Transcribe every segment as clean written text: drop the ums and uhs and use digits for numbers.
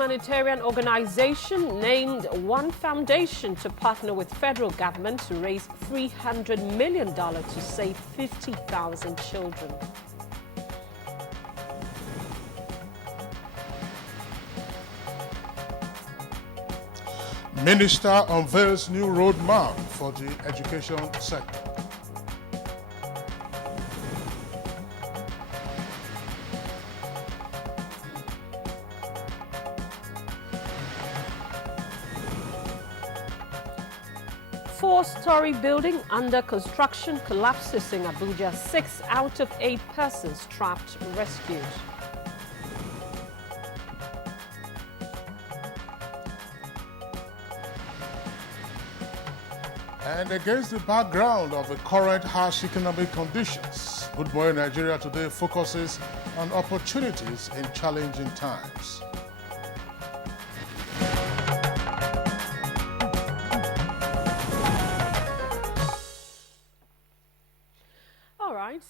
humanitarian organization named One Foundation to partner with federal government to raise $300 million to save 50,000 children. Minister unveils new roadmap for the education sector. Four-story building under construction collapses in Abuja. 6 out of 8 persons trapped rescued. And against the background of the current harsh economic conditions, Good Morning Nigeria today focuses on opportunities in challenging times.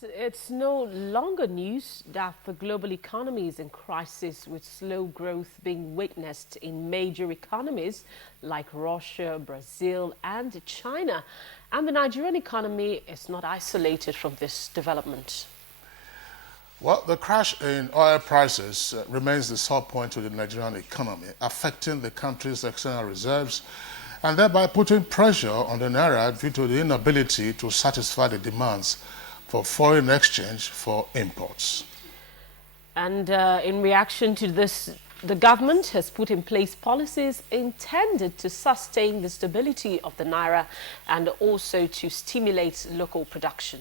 It's no longer news that the global economy is in crisis, with slow growth being witnessed in major economies like Russia, Brazil and China. And the Nigerian economy is not isolated from this development. Well, the crash in oil prices remains the sore point to the Nigerian economy, affecting the country's external reserves and thereby putting pressure on the naira due to the inability to satisfy the demands for foreign exchange for imports. And in reaction to this, the government has put in place policies intended to sustain the stability of the naira and also to stimulate local production.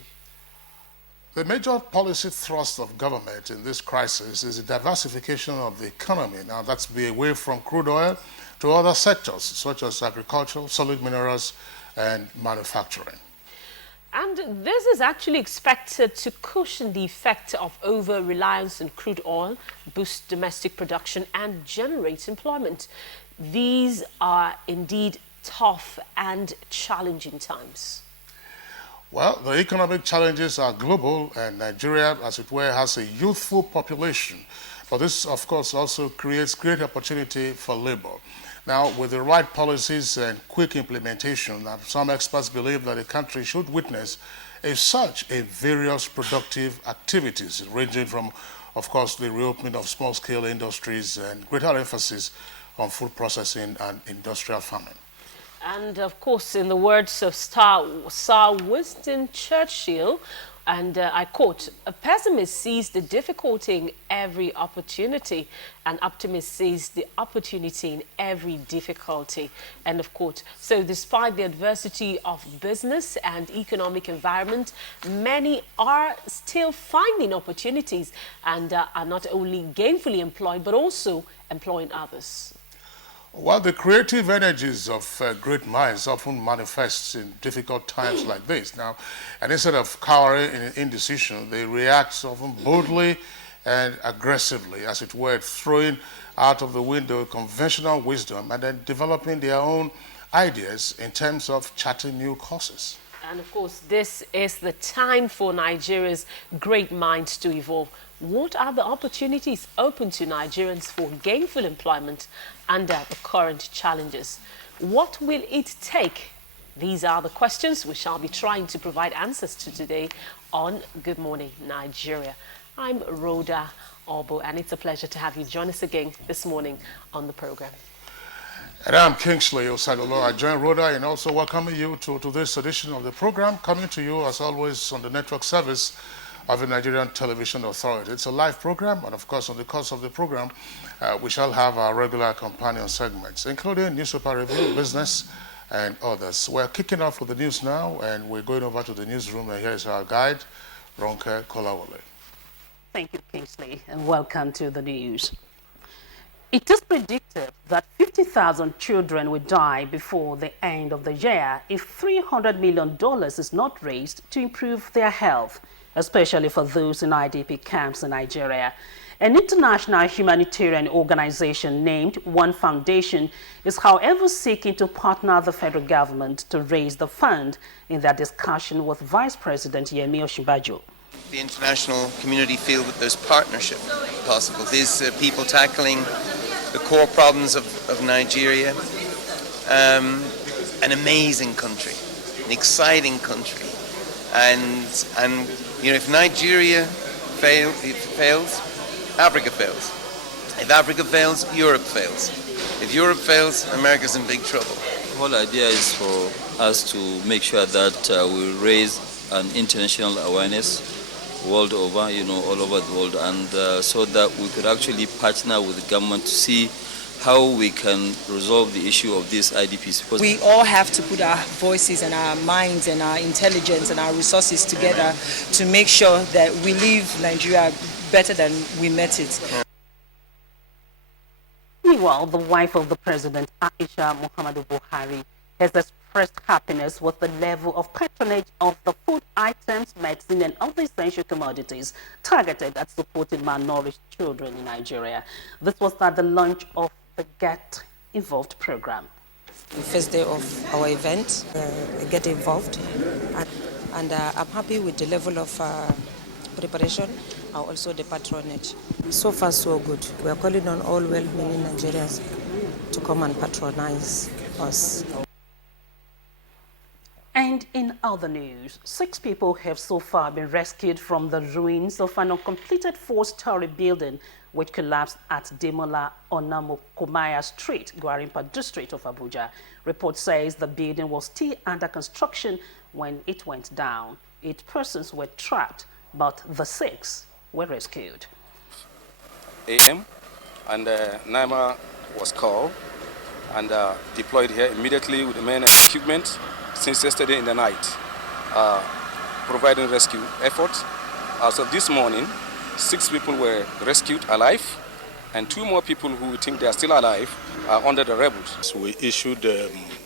The major policy thrust of government in this crisis is the diversification of the economy. Now, that's be away from crude oil to other sectors such as agriculture, solid minerals and manufacturing. And this is actually expected to cushion the effect of over-reliance on crude oil, boost domestic production and generate employment. These are indeed tough and challenging times. Well, the economic challenges are global, and Nigeria, as it were, has a youthful population. But this, of course, also creates great opportunity for labor. Now, with the right policies and quick implementation, some experts believe that the country should witness a surge in various productive activities, ranging from, of course, the reopening of small-scale industries and greater emphasis on food processing and industrial farming. And, of course, in the words of Sir Winston Churchill, and I quote, "A pessimist sees the difficulty in every opportunity, an optimist sees the opportunity in every difficulty," end of quote. So despite the adversity of business and economic environment, many are still finding opportunities and are not only gainfully employed, but also employing others. Well, the creative energies of great minds often manifest in difficult times like this. Now, and instead of cowering in indecision, they react often boldly and aggressively, as it were, throwing out of the window conventional wisdom and then developing their own ideas in terms of charting new courses. And of course, this is the time for Nigeria's great minds to evolve. What are the opportunities open to Nigerians for gainful employment under the current challenges? What will it take? These are the questions we shall be trying to provide answers to today on Good Morning Nigeria. I'm Rhoda Obo, and it's a pleasure to have you join us again this morning on the program. And I'm Kingsley Osadolo. I join Rhoda in also welcoming you to this edition of the program, coming to you as always on the network service of the Nigerian Television Authority. It's a live program, and of course, on the course of the program, we shall have our regular companion segments, including newspaper review, business, and others. We're kicking off with the news now, and we're going over to the newsroom, and here is our guide, Ronke Kolawole. Thank you, Kingsley, and welcome to the news. It is predicted that 50,000 children will die before the end of the year if $300 million is not raised to improve their health, especially for those in IDP camps in Nigeria. An international humanitarian organization named One Foundation is, however, seeking to partner the federal government to raise the fund in their discussion with Vice President Yemi Osinbajo. The international community feel that there's partnership possible. These people tackling the core problems of Nigeria. An amazing country, an exciting country, and you know, if Nigeria fails, Africa fails. If Africa fails, Europe fails. If Europe fails, America's in big trouble. The whole idea is for us to make sure that we raise an international awareness world over, you know, all over the world, and so that we could actually partner with the government to see how we can resolve the issue of these IDPs. Because we all have to put our voices and our minds and our intelligence and our resources together to make sure that we leave Nigeria better than we met it. Meanwhile, the wife of the president, Aisha Muhammadu Buhari, has expressed happiness with the level of patronage of the food items, medicine, and other essential commodities targeted at supporting malnourished children in Nigeria. This was at the launch of the Get Involved program. The first day of our event, Get Involved, and I'm happy with the level of preparation and also the patronage. So far, so good. We are calling on all well-meaning Nigerians to come and patronize us. And in other news, 6 people have so far been rescued from the ruins of an uncompleted 4-story building which collapsed at Demola Onamokomaya Street, Gwarimpa district of Abuja. Report says the building was still under construction when it went down. 8 persons were trapped, but the 6 were rescued. AM and NIMA was called and deployed here immediately with the men and equipment since yesterday in the night, providing rescue efforts. As of this morning, 6 people were rescued alive, and 2 more people who think they are still alive are under the rebels. So we issued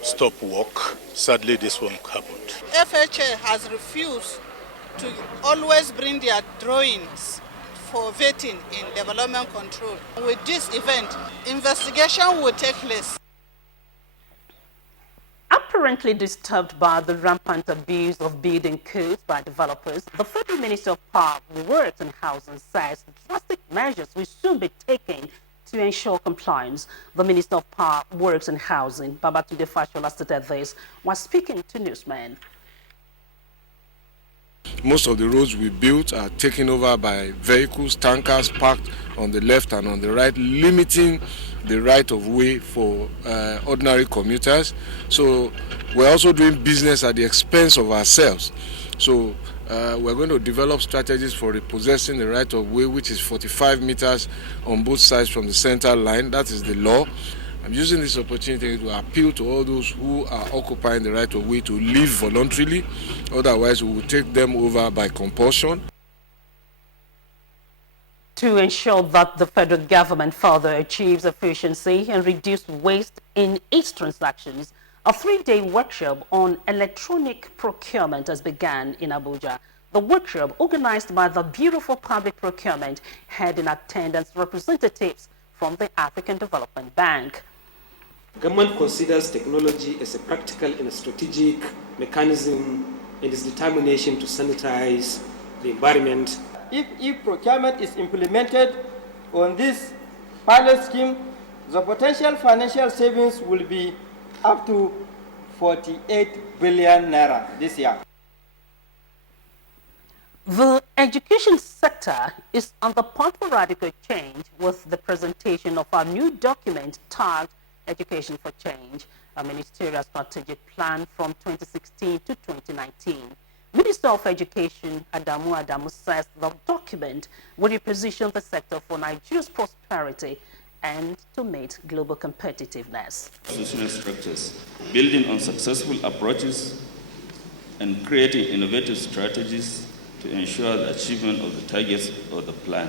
stop work. Sadly, this one happened. FHA has refused to always bring their drawings for vetting in development control. With this event, investigation will take place. Apparently disturbed by the rampant abuse of building codes by developers, the Federal Minister of Power, Works and Housing says drastic measures will soon be taken to ensure compliance. The Minister of Power, Works and Housing, Babatunde Fashola, stated this while speaking to newsmen. Most of the roads we built are taken over by vehicles, tankers parked on the left and on the right, limiting the right of way for ordinary commuters. So we're also doing business at the expense of ourselves. So we're going to develop strategies for repossessing the right of way, which is 45 meters on both sides from the center line. That is the law. I'm using this opportunity to appeal to all those who are occupying the right of way to leave voluntarily. Otherwise, we will take them over by compulsion. To ensure that the federal government further achieves efficiency and reduce waste in its transactions, a 3-day workshop on electronic procurement has begun in Abuja. The workshop, organized by the Bureau for Public Procurement, had in attendance representatives from the African Development Bank. Government considers technology as a practical and a strategic mechanism in its determination to sanitize the environment. If e-procurement is implemented on this pilot scheme, the potential financial savings will be up to 48 billion naira this year. The education sector is on the point for radical change with the presentation of our new document tagged Education for Change, a ministerial strategic plan from 2016 to 2019. Minister of Education Adamu says the document will reposition the sector for Nigeria's prosperity and to meet global competitiveness. Institutional structures, building on successful approaches and creating innovative strategies to ensure the achievement of the targets of the plan.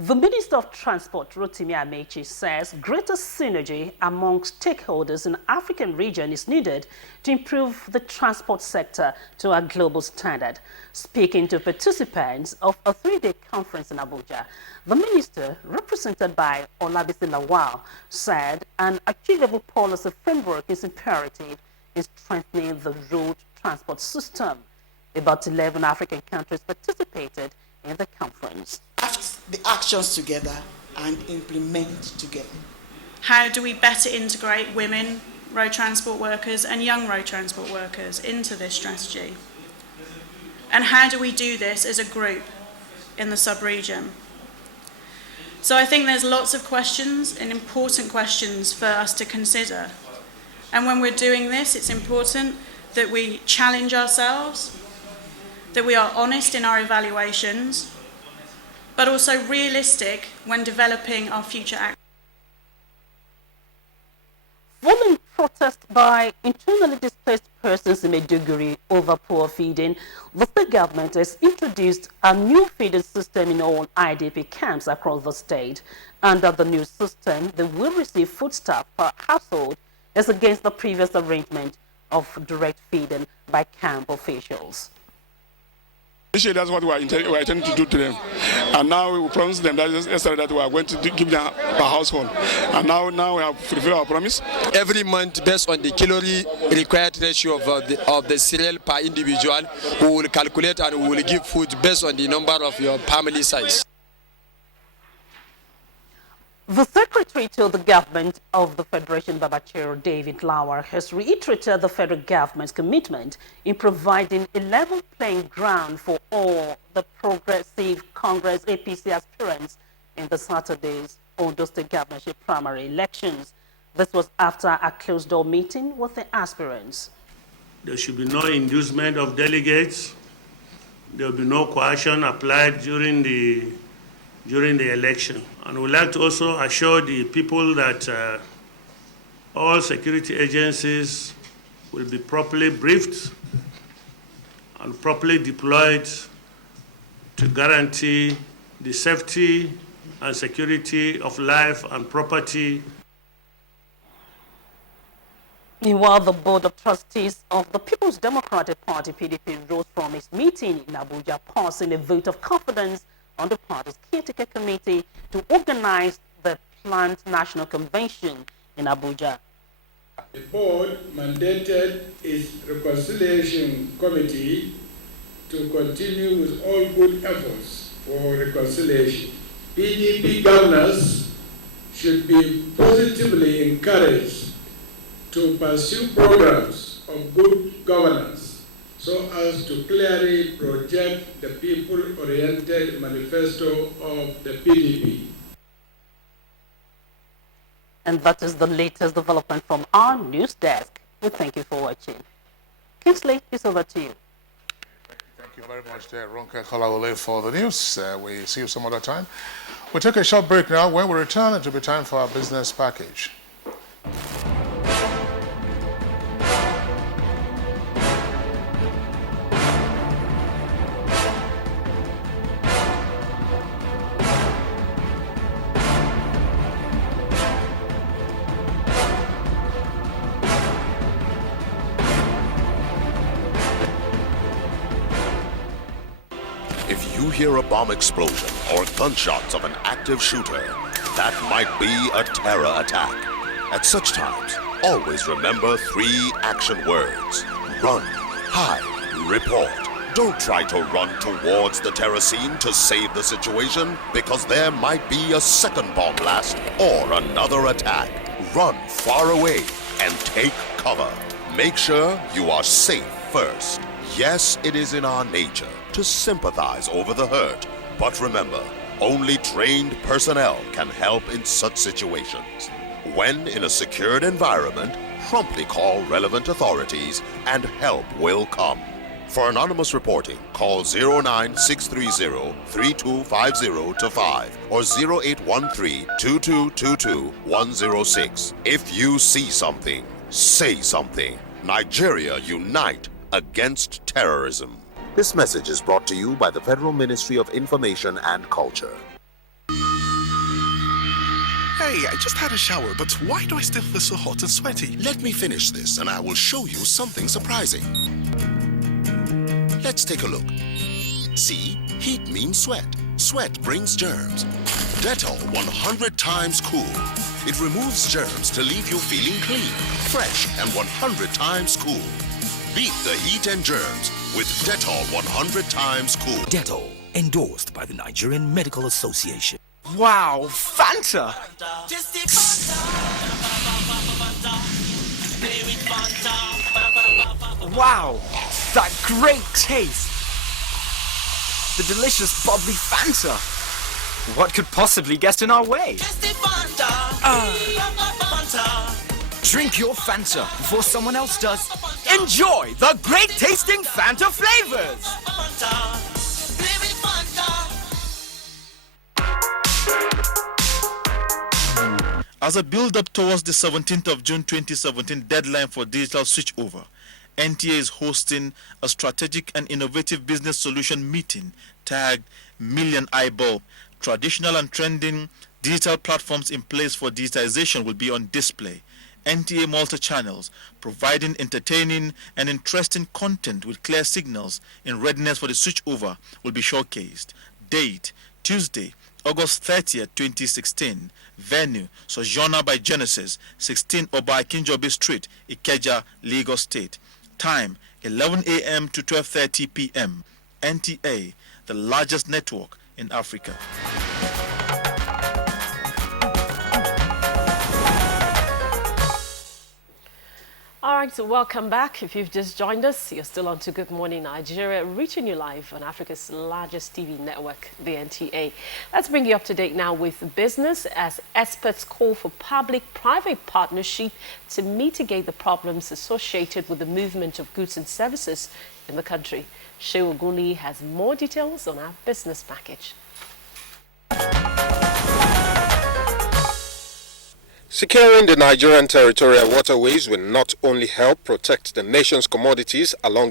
The Minister of Transport, Rotimi Amechi, says greater synergy among stakeholders in the African region is needed to improve the transport sector to a global standard. Speaking to participants of a 3-day conference in Abuja, the minister, represented by Olabisi Lawal, said an achievable policy framework is imperative in strengthening the road transport system. About 11 African countries participated in the conference. The actions together and implement together. How do we better integrate women, road transport workers and young road transport workers into this strategy? And how do we do this as a group in the sub-region? So I think there's lots of questions and important questions for us to consider. And when we're doing this, it's important that we challenge ourselves, that we are honest in our evaluations, but also realistic when developing our future actions. Following protest by internally displaced persons in Maiduguri over poor feeding, the state government has introduced a new feeding system in all IDP camps across the state. Under the new system, they will receive foodstuff per household as against the previous arrangement of direct feeding by camp officials. Initially, that's what we are intending to do to them. And now we promised them that yesterday that we are going to give them per household. And now we have fulfilled our promise. Every month, based on the calorie required ratio of the cereal per individual, we will calculate and we will give food based on the number of your family size. The Secretary to the Government of the Federation, Babachir David Lauer, has reiterated the federal government's commitment in providing a level playing ground for all the Progressive Congress APC aspirants in the Saturday's Ondo State governorship primary elections. This was after a closed-door meeting with the aspirants. There should be no inducement of delegates. There will be no coercion applied during the election. And we'd like to also assure the people that all security agencies will be properly briefed and properly deployed to guarantee the safety and security of life and property. Meanwhile, the Board of Trustees of the People's Democratic Party, PDP, rose from its meeting in Abuja, passing a vote of confidence on the party's caretaker committee to organize the planned national convention in Abuja. The board mandated its reconciliation committee to continue with all good efforts for reconciliation. PDP governors should be positively encouraged to pursue programs of good governance so as to clearly project the people-oriented manifesto of the PDP. And that is the latest development from our news desk. We thank you for watching. Kingsley, it's over to you. Thank you very much there, Ronke Kolawole, for the news. We see you some other time. We'll take a short break now. When we return, it will be time for our business package. Hear a bomb explosion or gunshots of an active shooter, that might be a terror attack. At such times, always remember 3 action words: run, hide, report. Don't try to run towards the terror scene to save the situation, because there might be a second bomb blast or another attack. Run far away and take cover. Make sure you are safe first. Yes, it is in our nature to sympathize over the hurt, but remember, only trained personnel can help in such situations. When in a secured environment, promptly call relevant authorities and help will come. For anonymous reporting, call 09630-3250-5 or 0813-2222-106. If you see something, say something. Nigeria, unite against terrorism. This message is brought to you by the Federal Ministry of Information and Culture. Hey, I just had a shower, but why do I still feel so hot and sweaty? Let me finish this and I will show you something surprising. Let's take a look. See, heat means sweat. Sweat brings germs. Dettol 100 times cool. It removes germs to leave you feeling clean, fresh, and 100 times cool. Beat the heat and germs with Dettol 100 times cool. Dettol, endorsed by the Nigerian Medical Association. Wow, Fanta. Wow, that great taste. The delicious bubbly Fanta. What could possibly get in our way? Drink your Fanta before someone else does. Enjoy the great tasting Fanta flavors. As a build-up towards the 17th of June 2017 deadline for digital switchover, NTA is hosting a strategic and innovative business solution meeting tagged Million Eyeball. Traditional and trending digital platforms in place for digitization will be on display. NTA multi-channels, providing entertaining and interesting content with clear signals in readiness for the switchover, will be showcased. Date, Tuesday, August 30th, 2016. Venue, Sojourner by Genesis, 16 Oba Akinjobi Street, Ikeja, Lagos State. Time, 11 a.m. to 12:30 p.m. NTA, the largest network in Africa. All right, so welcome back. If you've just joined us, you're still on to Good Morning Nigeria, reaching you live on Africa's largest TV network, the NTA. Let's bring you up to date now with business as experts call for public-private partnership to mitigate the problems associated with the movement of goods and services in the country. Shea Oguni has more details on our business package. Securing the Nigerian territorial waterways will not only help protect the nation's commodities along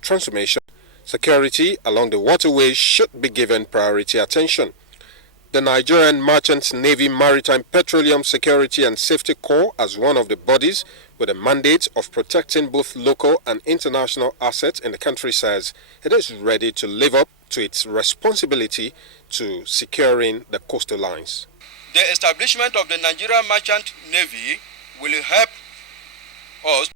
transformation, security along the waterways should be given priority attention. The Nigerian Merchant Navy Maritime Petroleum Security and Safety Corps, as one of the bodies with a mandate of protecting both local and international assets in the country, says it is ready to live up to its responsibility to securing the coastal lines. The establishment of the Nigerian Merchant Navy will help us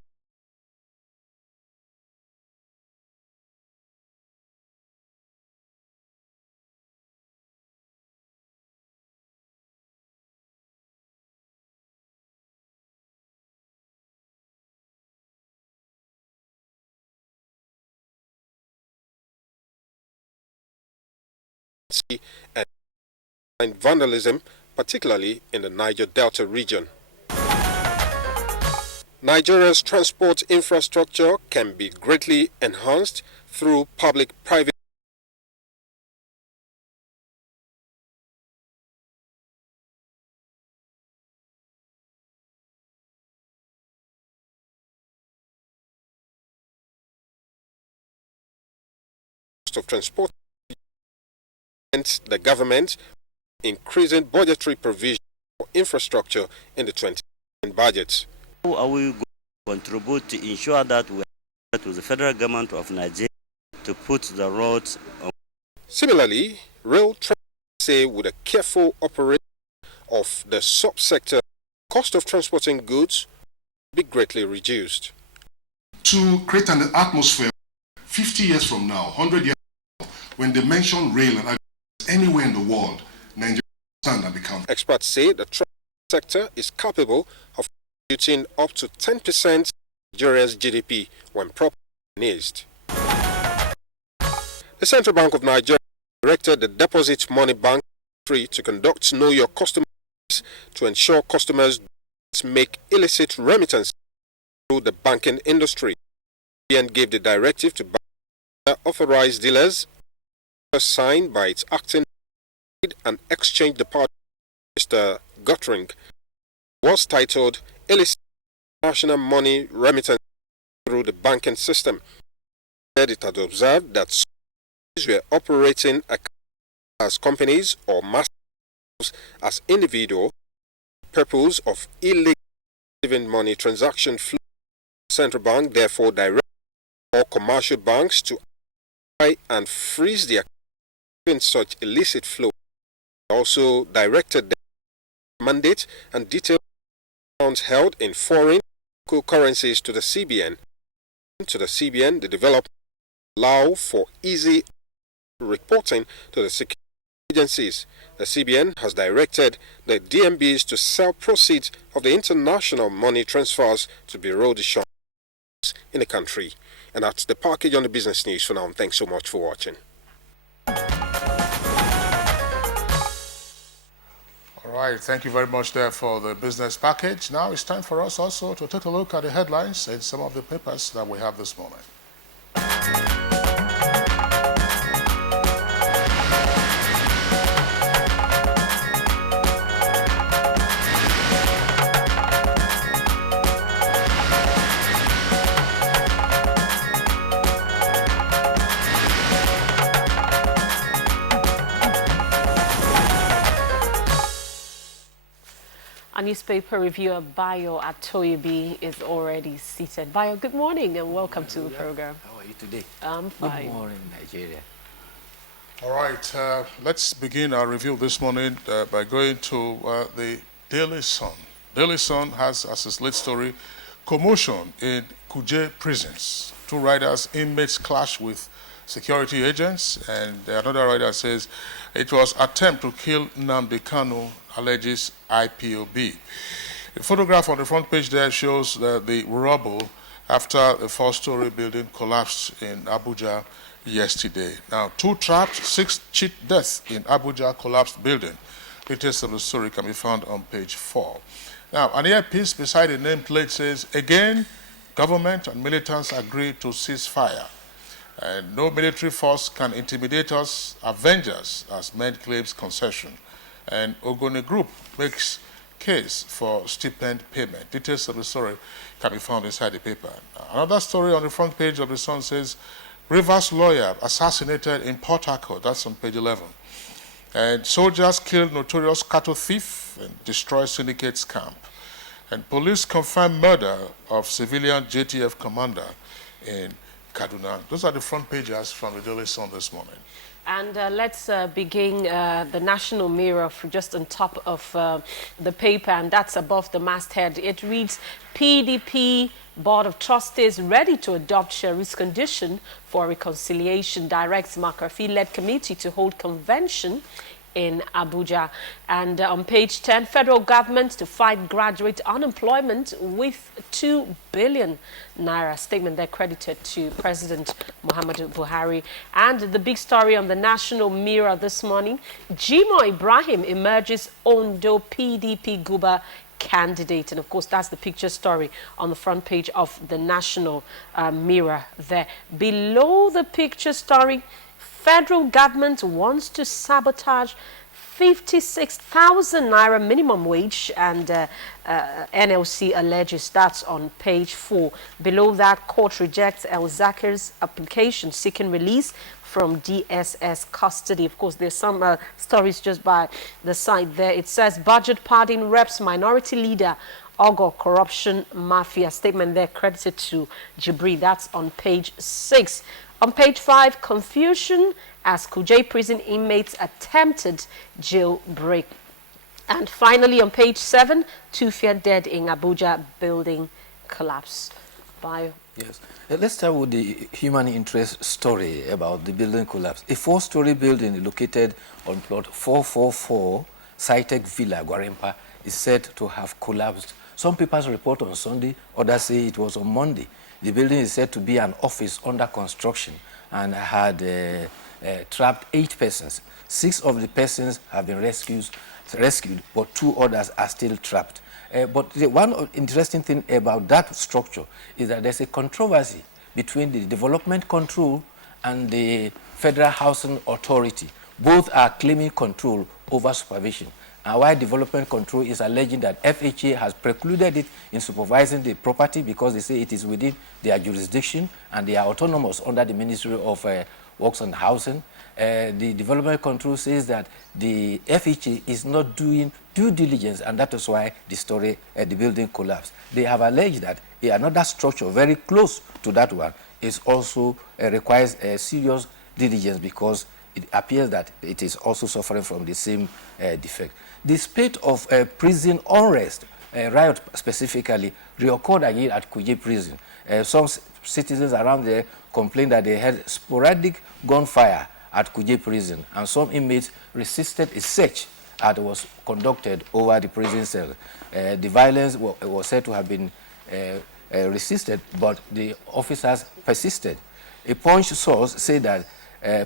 and vandalism, particularly in the Niger Delta region. Nigeria's transport infrastructure can be greatly enhanced through public-private of transport. The government increasing budgetary provision for infrastructure in the 2020 budget. How are we going to contribute to ensure that we are to the federal government of Nigeria to put the roads on? Similarly, rail trade say with a careful operation of the subsector, cost of transporting goods will be greatly reduced. To create an atmosphere 50 years from now, 100 years from now, when they mention rail and agriculture anywhere in the world, Nigeria stand and become. Experts say the transport sector is capable of contributing up to 10% of Nigeria's GDP when properly managed. The Central Bank of Nigeria directed the Deposit Money Bank to conduct Know Your Customer to ensure customers don't make illicit remittances through the banking industry. The BN gave the directive to authorized dealers, signed by its acting and exchange department, Mr. Guttering, was titled Illicit National Money Remittance through the Banking System. It had observed that some were operating as companies or masters as individuals for the purpose of illegal money transaction flow. The Central Bank therefore directed all commercial banks to identify and freeze their in such illicit flow. Also directed the mandate and detailed accounts held in foreign currencies to the CBN. To the CBN, the development allow for easy reporting to the security agencies. The CBN has directed the DMBs to sell proceeds of the international money transfers to Bureau de Change in the country. And that's the package on the business news for now. Thanks so much for watching. All right, thank you very much there for the business package. Now it's time for us also to take a look at the headlines in some of the papers that we have this morning. Our newspaper reviewer Bayo Atoyebi is already seated. Bayo, good morning and welcome to the program. How are you today? I'm fine. Good morning, Nigeria. All right, let's begin our review this morning by going to the Daily Sun. Daily Sun has as its lead story, commotion in Kuje prisons. 2 riders, inmates clash with security agents, and another rider says it was attempt to kill Nnamdi Kanu, alleges IPOB. The photograph on the front page there shows the rubble after a 4-story building collapsed in Abuja yesterday. Now, 2 trapped, 6 cheat deaths in Abuja collapsed building. Details of the story can be found on page 4. Now, an earpiece beside the nameplate says, again, government and militants agree to cease fire. And no military force can intimidate us, avengers, as men claims concession. And Ogoni Group makes case for stipend payment. Details of the story can be found inside the paper. Another story on the front page of the Sun says, Rivers lawyer assassinated in Port Harcourt. That's on page 11. And soldiers killed notorious cattle thief and destroy syndicate's camp. And police confirm murder of civilian JTF commander in Kaduna. Those are the front pages from the Daily Sun this morning. And let's begin the National Mirror just on top of the paper, and that's above the masthead. It reads, PDP Board of Trustees ready to adopt Sheriff's condition for reconciliation, directs McCarthy-led committee to hold convention in Abuja. And on page 10, federal government to fight graduate unemployment with 2 billion naira. Statement there credited to President Muhammadu Buhari. And the big story on the National Mirror this morning, Jimo Ibrahim emerges Ondo PDP Guba candidate. And of course, that's the picture story on the front page of the National Mirror there. Below the picture story, federal government wants to sabotage 56,000 naira minimum wage, and NLC alleges. That's on page 4. Below that, court rejects El Zakir's application seeking release from DSS custody. Of course, there's some stories just by the side there. It says budget pardon reps minority leader Ogo corruption mafia. Statement there credited to Jibri. That's on page 6. On page 5, confusion as Kuje prison inmates attempted jailbreak. And finally, on page 7, 2 feared dead in Abuja building collapse. Bayo. Yes. Let's start with the human interest story about the building collapse. A 4-story building located on plot 444, Sitec Villa, Gwarimpa, is said to have collapsed. Some papers report on Sunday, others say it was on Monday. The building is said to be an office under construction and had trapped 8 persons. 6 of the persons have been rescued, but 2 others are still trapped. But the one interesting thing about that structure is that there's a controversy between the Development Control and the Federal Housing Authority. Both are claiming control over supervision. And while Development Control is alleging that FHA has precluded it in supervising the property because they say it is within their jurisdiction and they are autonomous under the Ministry of Works and Housing, the Development Control says that the FHA is not doing due diligence, and that is why the building collapsed. They have alleged that another structure very close to that one is also requires serious diligence because it appears that it is also suffering from the same defect. The spate of prison unrest riot specifically reoccurred again at Kuje prison. Some citizens around there complained that they had sporadic gunfire at Kuje prison, and some inmates resisted a search that was conducted over the prison cell. The violence was said to have been resisted, but the officers persisted. A Punch source said that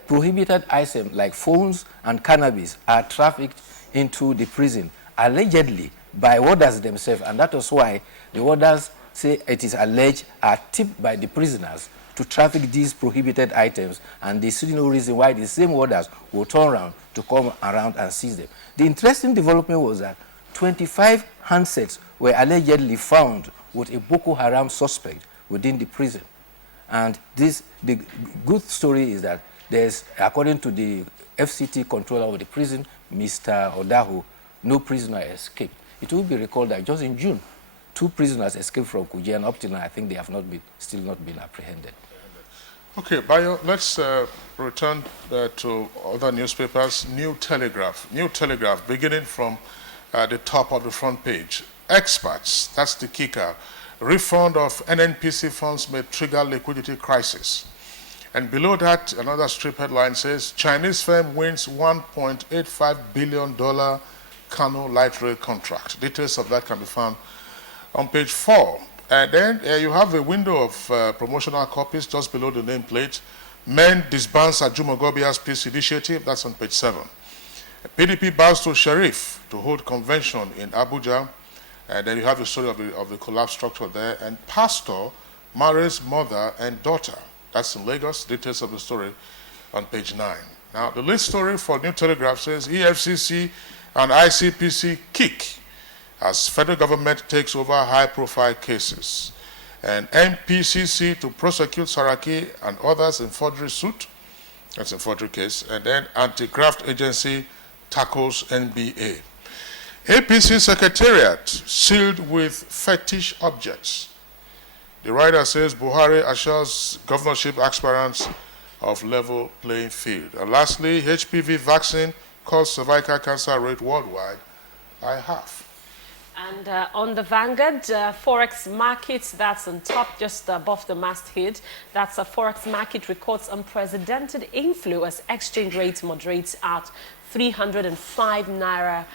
prohibited items like phones and cannabis are trafficked into the prison, allegedly by warders themselves, and that was why the warders say it is alleged are tipped by the prisoners to traffic these prohibited items, and they see no reason why the same warders will turn around to come around and seize them. The interesting development was that 25 handsets were allegedly found with a Boko Haram suspect within the prison. And the good story is that there's, according to the FCT controller of the prison, Mr. Odahu, no prisoner escaped. It will be recalled that just in June, 2 prisoners escaped from Kuje, and up to now, I think they have still not been apprehended. Okay, Bayo, let's return to other newspapers. New Telegraph, beginning from the top of the front page. Experts, that's the kicker. Refund of NNPC funds may trigger liquidity crisis. And below that, another strip headline says, Chinese firm wins $1.85 billion Kano light rail contract. Details of that can be found on page 4. And then you have a window of promotional copies just below the nameplate. Men disbands at Jumogobia's peace initiative. That's on page 7. PDP bows to Sheriff to hold convention in Abuja. And then you have the story of the collapse structure there. And pastor marries mother and daughter. That's in Lagos. Details of the story on page 9. Now, the lead story for New Telegraph says EFCC and ICPC kick as federal government takes over high-profile cases. And MPCC to prosecute Saraki and others in forgery suit. That's a forgery case. And then anti-graft agency tackles NBA. APC Secretariat sealed with fetish objects. The writer says Buhari assures governorship aspirants of level playing field. And lastly, HPV vaccine caused cervical cancer rate worldwide by half. And on the Vanguard, Forex markets, that's on top, just above the masthead. That's a Forex market records unprecedented inflow as exchange rate moderates at 305 naira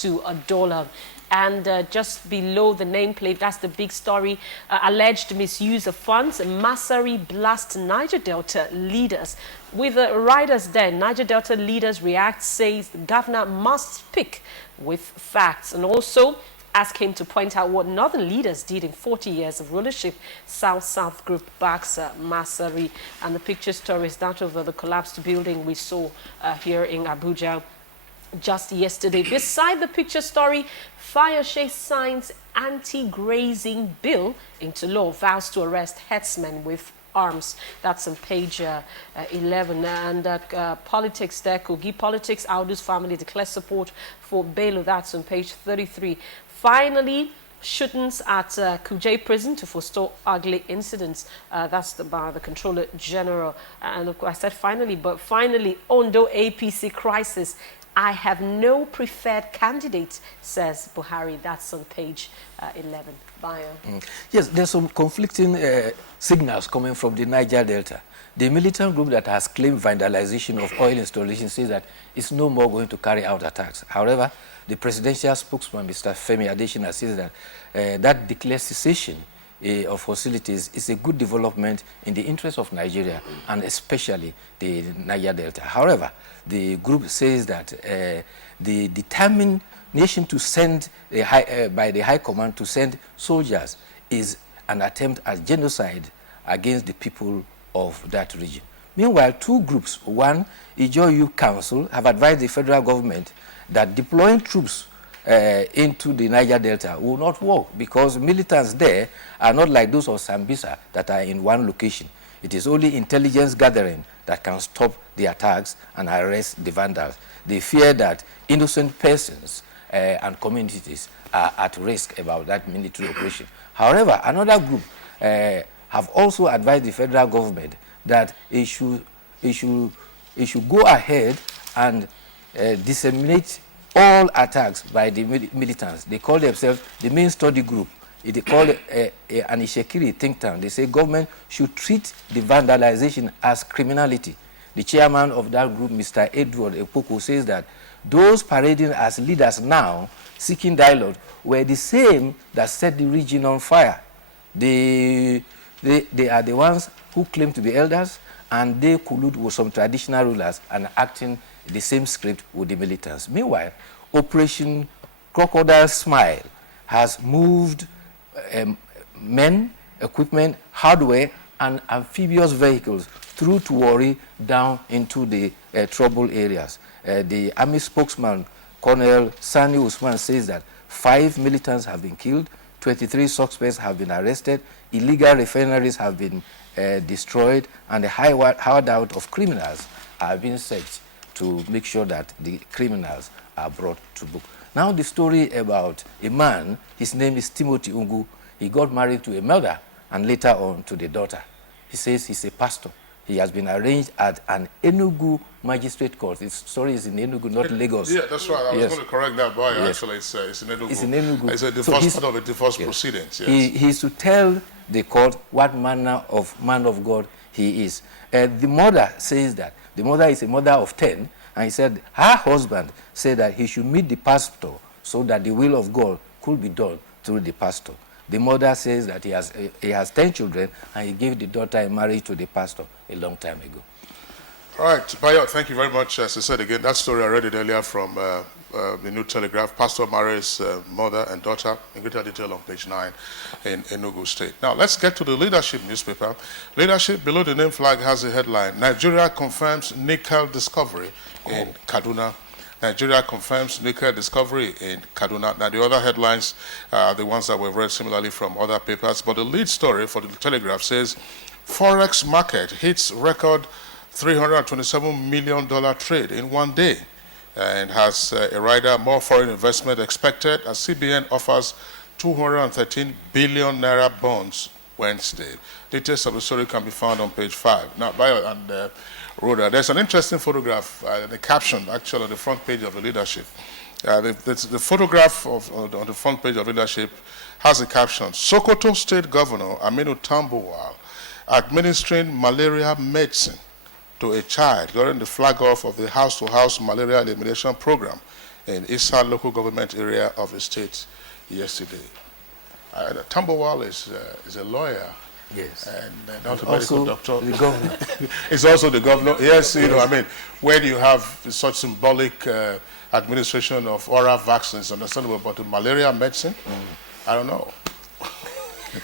to a dollar. And just below the nameplate, that's the big story, alleged misuse of funds. Masari blast Niger Delta leaders. With the riders there, Niger Delta leaders react, says the governor must speak with facts. And also ask him to point out what northern leaders did in 40 years of rulership. South-South group backs Masari. And the picture story is that of the collapsed building we saw here in Abuja just yesterday. Beside the picture story, Fayose signs anti-grazing bill into law, vows to arrest herdsmen with arms. That's on page 11. And politics there, Kogi politics, Audu's family declares support for Bello. That's on page 33. Finally, shootings at Kuje prison to forestall ugly incidents. That's by the Controller General. And look, I said finally, but finally, Ondo APC crisis. I have no preferred candidate, says Buhari. That's on page 11. Bayo. Yes, there's some conflicting signals coming from the Niger Delta. The militant group that has claimed vandalization of oil installations says that it's no more going to carry out attacks. However, the presidential spokesman, Mr. Femi Adesina, says that that declared cessation of hostilities is a good development in the interest of Nigeria and especially the Niger Delta. However, the group says that the determination to send by the High Command to send soldiers is an attempt at genocide against the people of that region. Meanwhile, 2 groups, one, Ijo Youth Council, have advised the federal government that deploying troops into the Niger Delta will not work because militants there are not like those of Sambisa that are in one location. It is only intelligence gathering that can stop the attacks and arrest the vandals. They fear that innocent persons and communities are at risk about that military operation. However, another group have also advised the federal government that it should go ahead and disseminate all attacks by the militants. They call themselves the main study group. They call it an Ishekiri think tank. They say government should treat the vandalization as criminality. The chairman of that group, Mr. Edward Epoko, says that those parading as leaders now, seeking dialogue, were the same that set the region on fire. They are the ones who claim to be elders, and they collude with some traditional rulers and acting the same script with the militants. Meanwhile, Operation Crocodile Smile has moved men, equipment, hardware, and amphibious vehicles through to Warri down into the troubled areas. The army spokesman, Colonel Sani Usman, says that 5 militants have been killed, 23 suspects have been arrested, illegal refineries have been destroyed, and the hideout of criminals are being searched to make sure that the criminals are brought to book. Now the story about a man, his name is Timothy Ungu. He got married to a mother and later on to the daughter. He says he's a pastor. He has been arranged at an Enugu magistrate court. His story is in Enugu, not Lagos. Yeah, that's right. I was going to correct that, boy. Yes. Actually, it's in Enugu. It's in Enugu. It's a divorce, part of a divorce proceedings. Yes. He's to tell the court what manner of man of God he is. The mother says that. The mother is a mother of 10, and he said her husband said that he should meet the pastor so that the will of God could be done through the pastor. The mother says that he has 10 children, and he gave the daughter in marriage to the pastor a long time ago. All right, Bayo, thank you very much. As I said again, that story I read it earlier from the New Telegraph. Pastor marries mother and daughter in greater detail on page 9 in Enugu State. Now, let's get to the Leadership newspaper. Leadership, below the name flag, has a headline: Nigeria confirms nickel discovery in Kaduna. Nigeria confirms nickel discovery in Kaduna. Now, the other headlines are the ones that we've read similarly from other papers, but the lead story for the Telegraph says Forex market hits record $327 million trade in one day, and has a rider more foreign investment expected as CBN offers 213 billion naira bonds Wednesday. Details of the story can be found on page 5. Now, Bayo and Rhoda, there's an interesting photograph, the caption actually on the front page of the Leadership. The photograph on the front page of Leadership has a caption: Sokoto State Governor Aminu Tambuwal administering malaria medicine to a child during the flag-off of the house-to-house malaria elimination program in Issa local government area of the state yesterday. Tambuwal is a lawyer. Yes. And not a medical doctor. The governor. It's also the governor. Yes, you know, I mean, when you have such symbolic administration of oral vaccines, understandable, but the malaria medicine, I don't know.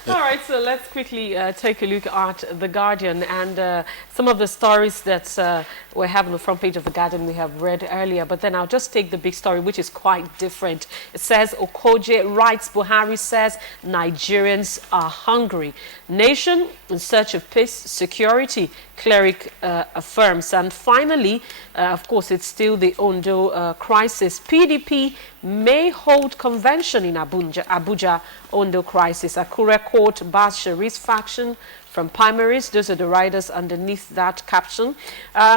All right, so let's quickly take a look at The Guardian and some of the stories that we have on the front page of The Guardian we have read earlier. But then I'll just take the big story, which is quite different. It says Okoje writes, Buhari says Nigerians are hungry. Nation in search of peace, security, cleric affirms. And finally, of course, it's still the Ondo crisis. PDP may hold convention in Abuja, Ondo crisis. Akure Court bars Sharif's faction from primaries. Those are the riders underneath that caption.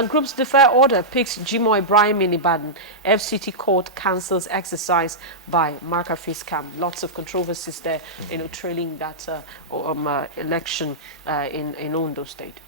Groups defer order picks Jimo Ibrahim in Ibadan. FCT Court cancels exercise by Markafis Camp. Lots of controversies there, trailing that election in Ondo State.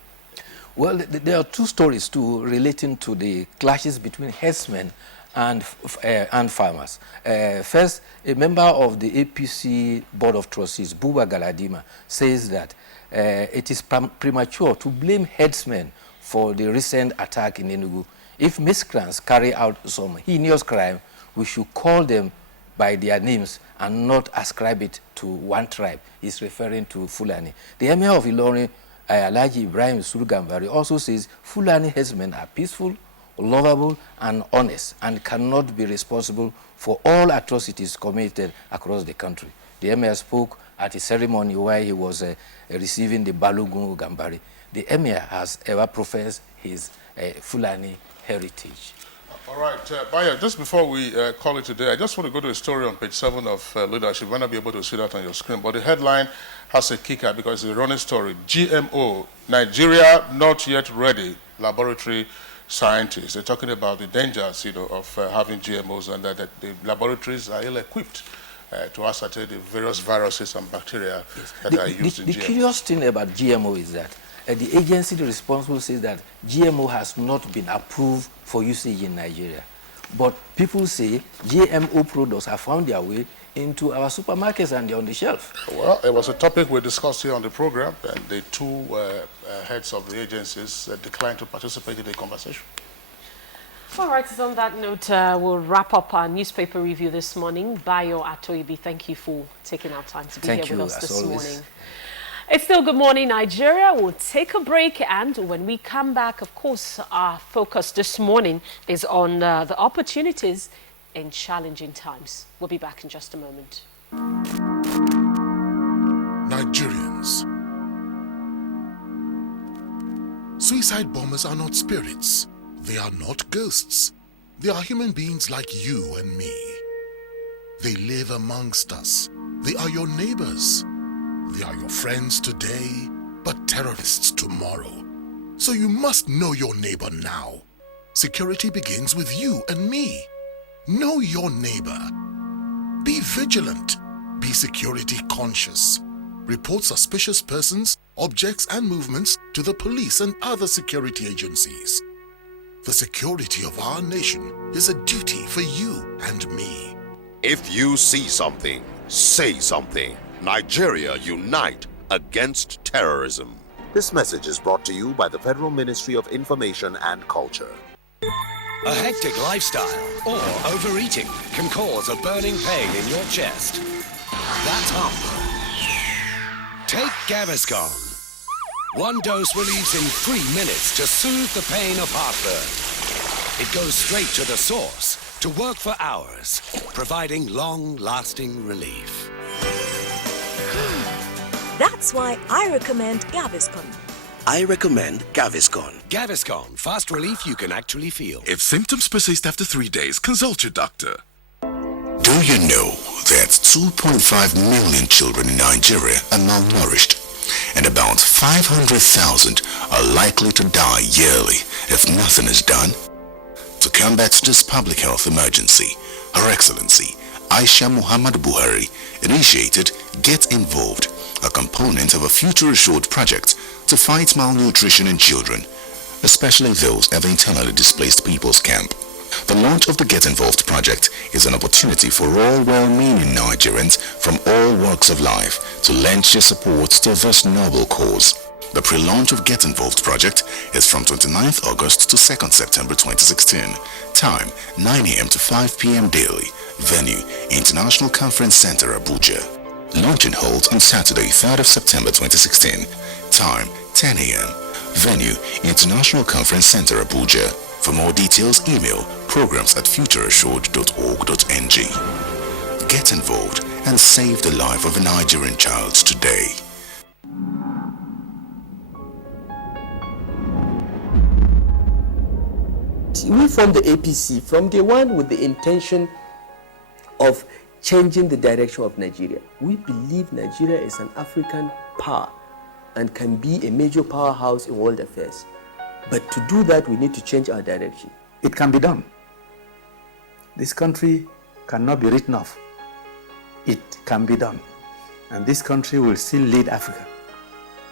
Well, there are two stories too relating to the clashes between herdsmen and farmers. First, a member of the APC Board of Trustees, Buba Galadima, says that it is premature to blame herdsmen for the recent attack in Enugu. If miscreants carry out some heinous crime, we should call them by their names and not ascribe it to one tribe. He's referring to Fulani. The Emir of Ilorin, Alhaji Ibrahim Surugambari, also says Fulani herdsmen are peaceful, lovable, and honest, and cannot be responsible for all atrocities committed across the country. The Emir spoke at a ceremony where he was receiving the Balogun Gambari. The Emir has ever professed his Fulani heritage. All right, Bayo, just before we call it today, I just want to go to a story on page 7 of Leadership. You might not be able to see that on your screen, but the headline has a kicker because it's a running story. GMO, Nigeria not yet ready, laboratory scientists. They're talking about the dangers, of having GMOs, and that the laboratories are ill-equipped to ascertain the various viruses and bacteria that are used in GMOs. The curious thing about GMO is that the agency responsible says that GMO has not been approved for usage in Nigeria. But people say GMO products have found their way into our supermarkets and they're on the shelf. Well, it was a topic we discussed here on the program, and the two heads of the agencies declined to participate in the conversation. All right, so on that note, we'll wrap up our newspaper review this morning. Bayo Atoibi, thank you for taking our time to be here with us this morning. It's still Good Morning Nigeria. We'll take a break, and when we come back, of course, our focus this morning is on the opportunities in challenging times. We'll be back in just a moment. Nigerians. Suicide bombers are not spirits. They are not ghosts. They are human beings like you and me. They live amongst us. They are your neighbors. They are your friends today, but terrorists tomorrow. So you must know your neighbor now. Security begins with you and me. Know your neighbor. Be vigilant. Be security conscious. Report suspicious persons, objects, and movements to the police and other security agencies. The security of our nation is a duty for you and me. If you see something, say something. Nigeria, unite against terrorism. This message is brought to you by the Federal Ministry of Information and Culture. A hectic lifestyle or overeating can cause a burning pain in your chest. That's hunger. Take Gaviscon. One dose relieves in 3 minutes to soothe the pain of heartburn. It goes straight to the source to work for hours, providing long-lasting relief. That's why I recommend Gaviscon. I recommend Gaviscon. Gaviscon, fast relief you can actually feel. If symptoms persist after 3 days, consult your doctor. Do you know that 2.5 million children in Nigeria are malnourished, and about 500,000 are likely to die yearly if nothing is done? To combat this public health emergency, Her Excellency Aisha Muhammad Buhari initiated Get Involved, a component of a Future Assured project to fight malnutrition in children, especially those at the internally displaced people's camp. The launch of the Get Involved project is an opportunity for all well-meaning Nigerians from all walks of life to lend their support to this noble cause. The pre-launch of Get Involved project is from 29th August to 2nd September 2016. Time 9 a.m. to 5 p.m. daily. Venue International Conference Center, Abuja. Launching holds on Saturday, 3rd of September 2016. Time 10 a.m. Venue International Conference Center, Abuja. For more details, email programs@futureassured.org.ng. Get involved and save the life of a Nigerian child today. We formed the APC from day one with the intention of changing the direction of Nigeria. We believe Nigeria is an African power and can be a major powerhouse in world affairs. But to do that, we need to change our direction. It can be done. This country cannot be written off. It can be done. And this country will still lead Africa.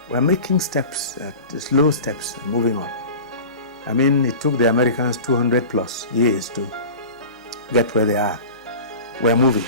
We're making steps, slow steps, moving on. I mean, it took the Americans 200 plus years to get where they are. We're moving.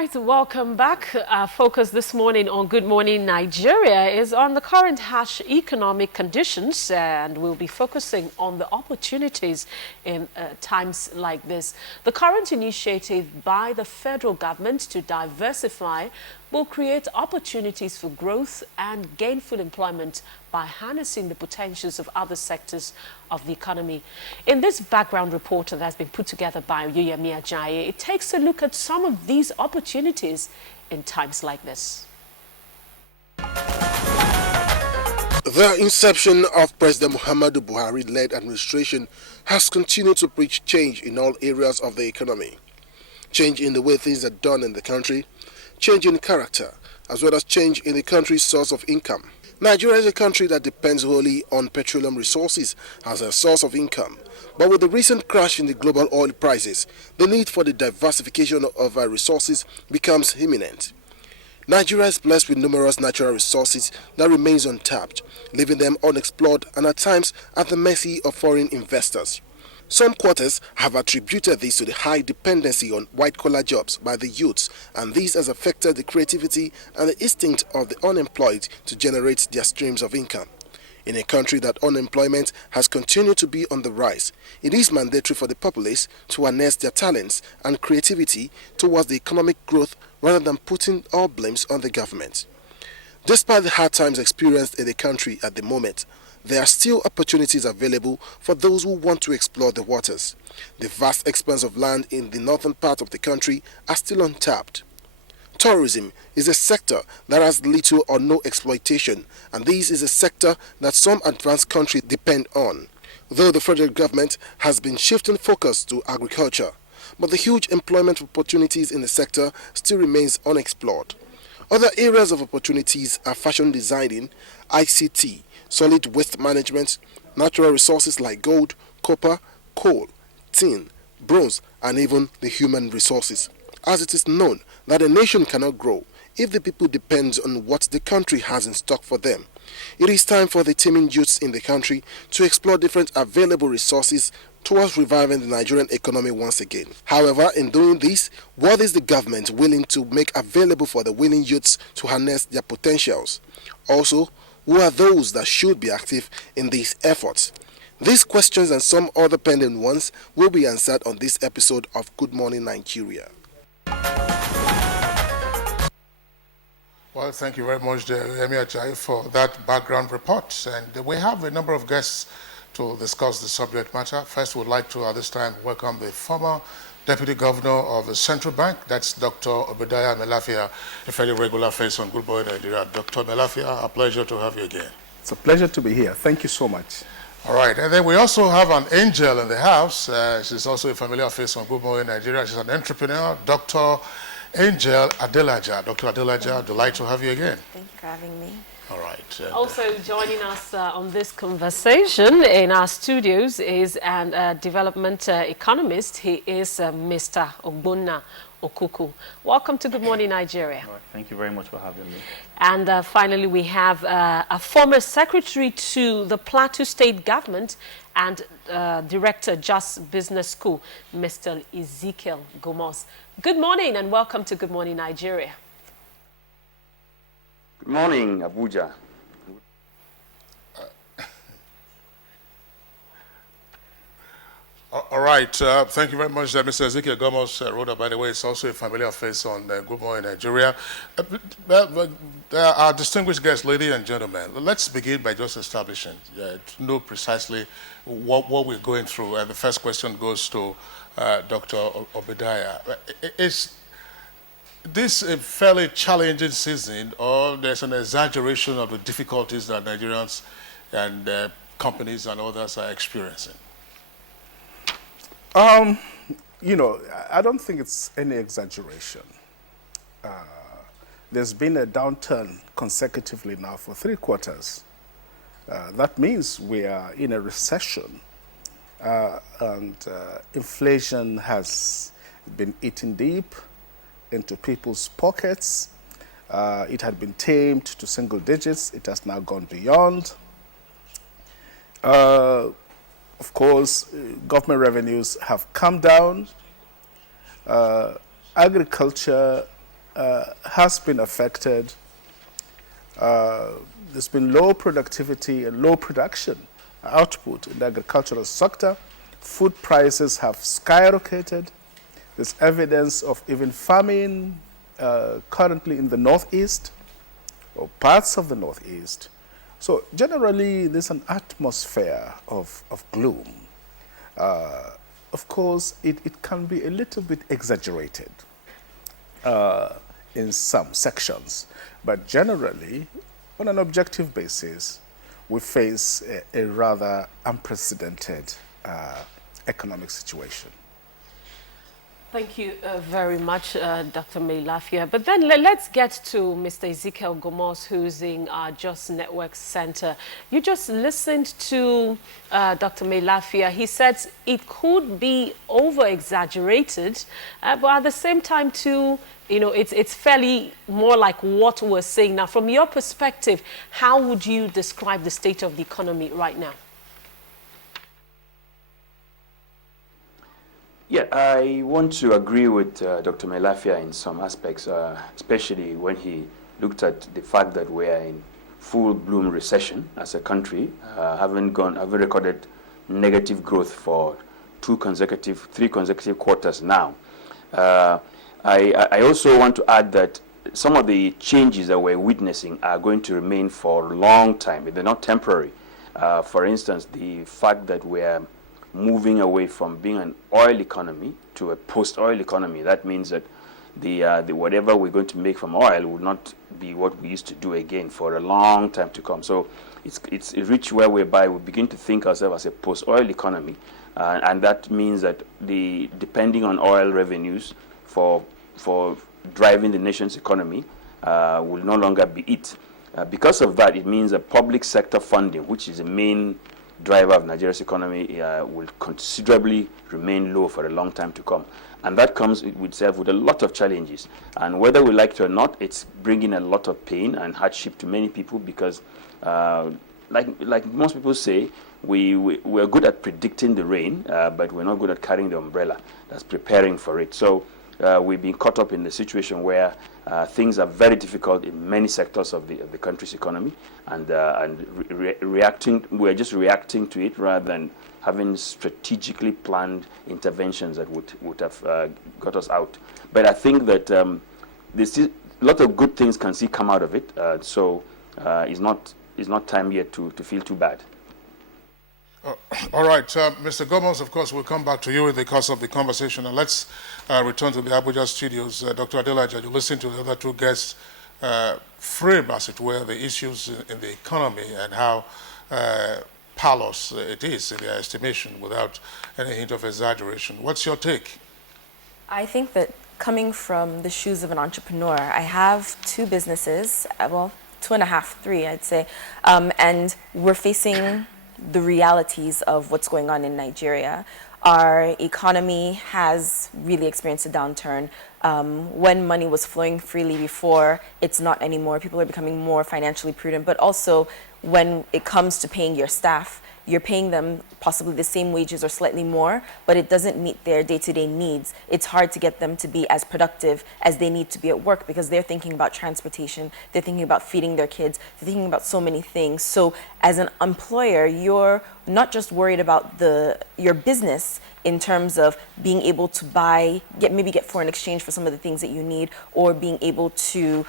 right, welcome back. Our focus this morning on Good Morning Nigeria is on the current harsh economic conditions, and we'll be focusing on the opportunities in times like this. The current initiative by the federal government to diversify will create opportunities for growth and gainful employment by harnessing the potentials of other sectors of the economy. In this background report that has been put together by Yoyemi Ajayi, it takes a look at some of these opportunities in times like this. The inception of President Muhammadu Buhari-led administration has continued to preach change in all areas of the economy. Change in the way things are done in the country, change in character, as well as change in the country's source of income. Nigeria is a country that depends wholly on petroleum resources as a source of income. But with the recent crash in the global oil prices, the need for the diversification of our resources becomes imminent. Nigeria is blessed with numerous natural resources that remains untapped, leaving them unexplored and at times at the mercy of foreign investors. Some quarters have attributed this to the high dependency on white-collar jobs by the youths, and this has affected the creativity and the instinct of the unemployed to generate their streams of income. In a country that unemployment has continued to be on the rise, it is mandatory for the populace to harness their talents and creativity towards the economic growth rather than putting all blames on the government. Despite the hard times experienced in the country at the moment, there are still opportunities available for those who want to explore the waters. The vast expanse of land in the northern part of the country are still untapped. Tourism is a sector that has little or no exploitation, and this is a sector that some advanced countries depend on. Though the federal government has been shifting focus to agriculture, but the huge employment opportunities in the sector still remains unexplored. Other areas of opportunities are fashion designing, ICT, solid waste management, natural resources like gold, copper, coal, tin, bronze, and even the human resources. As it is known that a nation cannot grow if the people depend on what the country has in stock for them. It is time for the teeming youths in the country to explore different available resources towards reviving the Nigerian economy once again. However, in doing this, what is the government willing to make available for the willing youths to harness their potentials? Also, who are those that should be active in these efforts? These questions and some other pending ones will be answered on this episode of Good Morning Nigeria. Well, thank you very much, Yoyemi Ajayi, for that background report. And we have a number of guests to discuss the subject matter. First, we'd like to, at this time, welcome the former Deputy Governor of the Central Bank, that's Dr. Obadiah Melafia, a fairly regular face on Good Morning Nigeria. Dr. Melafia, a pleasure to have you again. It's a pleasure to be here. Thank you so much. All right, and then we also have an angel in the house. She's also a familiar face on Good Morning Nigeria. She's an entrepreneur, Dr. Angel Adelaja. Dr. Adelaja, delight to have you again. Thank you for having me. All right. Also joining us on this conversation in our studios is a development economist. He is Mr. Ogbonna Okuku. Welcome to Good Morning Nigeria. Right, thank you very much for having me. And finally, we have a former secretary to the Plateau State Government and director, Just Business School, Mr. Ezekiel Gomos. Good morning and welcome to Good Morning Nigeria. Good morning, Abuja. All right. Thank you very much, Mr. Ezekiel Gomos. Rhoda, by the way, is also a familiar face on Good Morning Nigeria. There are distinguished guests, ladies and gentlemen. Let's begin by just establishing, to know precisely what we're going through. And the first question goes to Dr. Obadiah. Is this a fairly challenging season, or there's an exaggeration of the difficulties that Nigerians and companies and others are experiencing? You know, I don't think it's any exaggeration. There's been a downturn consecutively now for 3 quarters. That means we are in a recession, and inflation has been eating deep into people's pockets. It had been tamed to single digits. It has now gone beyond. Of course, government revenues have come down. Agriculture has been affected. There's been low productivity and low production output in the agricultural sector. Food prices have skyrocketed. There's evidence of even famine currently in the northeast or parts of the northeast. So generally, there's an atmosphere of gloom. Of course, it can be a little bit exaggerated in some sections, but generally, on an objective basis, we face a rather unprecedented economic situation. Thank you very much, Dr. Meilafia. But then let's get to Mr. Ezekiel Gomos, who's in our Just Network Center. You just listened to Dr. Meilafia. He said it could be over-exaggerated, but at the same time, too, you know, it's fairly more like what we're saying now. From your perspective, how would you describe the state of the economy right now? Yeah, I want to agree with Dr. Meilafia in some aspects, especially when he looked at the fact that we are in full-bloom recession as a country, having recorded negative growth for three consecutive quarters now. I also want to add that some of the changes that we're witnessing are going to remain for a long time. They're not temporary. For instance, the fact that we're moving away from being an oil economy to a post-oil economy. That means that the whatever we're going to make from oil will not be what we used to do again for a long time to come. So it's reached whereby we begin to think ourselves as a post-oil economy, and that means that depending on oil revenues for driving the nation's economy will no longer be it. Because of that, it means that public sector funding, which is the main driver of Nigeria's economy, will considerably remain low for a long time to come. And that comes with a lot of challenges. And whether we like it or not, it's bringing a lot of pain and hardship to many people because, like most people say, we're good at predicting the rain, but we're not good at carrying the umbrella. That's preparing for it. So we've been caught up in the situation where things are very difficult in many sectors of the country's economy, and we're just reacting to it rather than having strategically planned interventions that would have got us out. But I think that there's a lot of good things can come out of it. So it's not time yet to feel too bad. All right, Mr. Gomos, of course, we'll come back to you in the course of the conversation. And let's return to the Abuja studios. Dr. Adelaja, you listen to the other two guests frame, as it were, the issues in the economy and how parlous it is in their estimation without any hint of exaggeration. What's your take? I think that coming from the shoes of an entrepreneur, I have two businesses, well, 2.5, 3, I'd say, and we're facing the realities of what's going on in Nigeria. Our economy has really experienced a downturn. When money was flowing freely before, it's not anymore. People are becoming more financially prudent, but also when it comes to paying your staff, you're paying them possibly the same wages or slightly more, but it doesn't meet their day-to-day needs. It's hard to get them to be as productive as they need to be at work because they're thinking about transportation, they're thinking about feeding their kids, they're thinking about so many things. So as an employer, you're not just worried about your business in terms of being able to maybe get foreign exchange for some of the things that you need, or being able to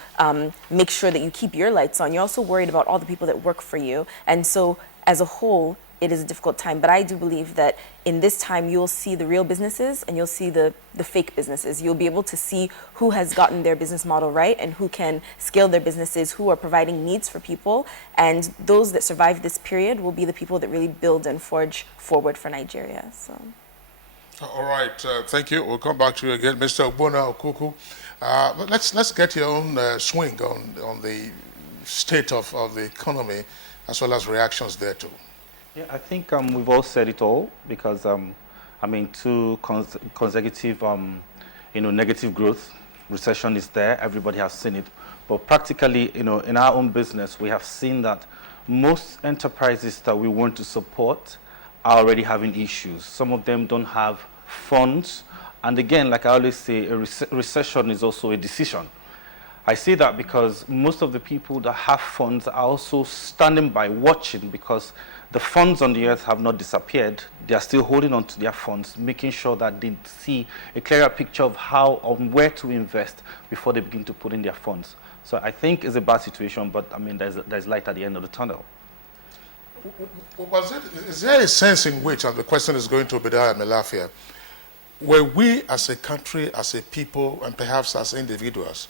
make sure that you keep your lights on. You're also worried about all the people that work for you. And so as a whole, it is a difficult time, but I do believe that in this time you'll see the real businesses and you'll see the fake businesses. You'll be able to see who has gotten their business model right and who can scale their businesses, who are providing needs for people, and those that survive this period will be the people that really build and forge forward for Nigeria. So. All right, thank you. We'll come back to you again, Mr. Ogbonna Okuku. Let's get your own swing on the state of the economy as well as reactions there too. Yeah, I think we've all said it all because, I mean, two consecutive, negative growth, recession is there. Everybody has seen it. But practically, in our own business, we have seen that most enterprises that we want to support are already having issues. Some of them don't have funds. And again, like I always say, a recession is also a decision. I say that because most of the people that have funds are also standing by watching, because the funds on the earth have not disappeared. They are still holding on to their funds, making sure that they see a clearer picture of how or where to invest before they begin to put in their funds. So I think it's a bad situation, but I mean, there's light at the end of the tunnel. Is there a sense in which, and the question is going to Obadiah Melafia, were we as a country, as a people, and perhaps as individuals,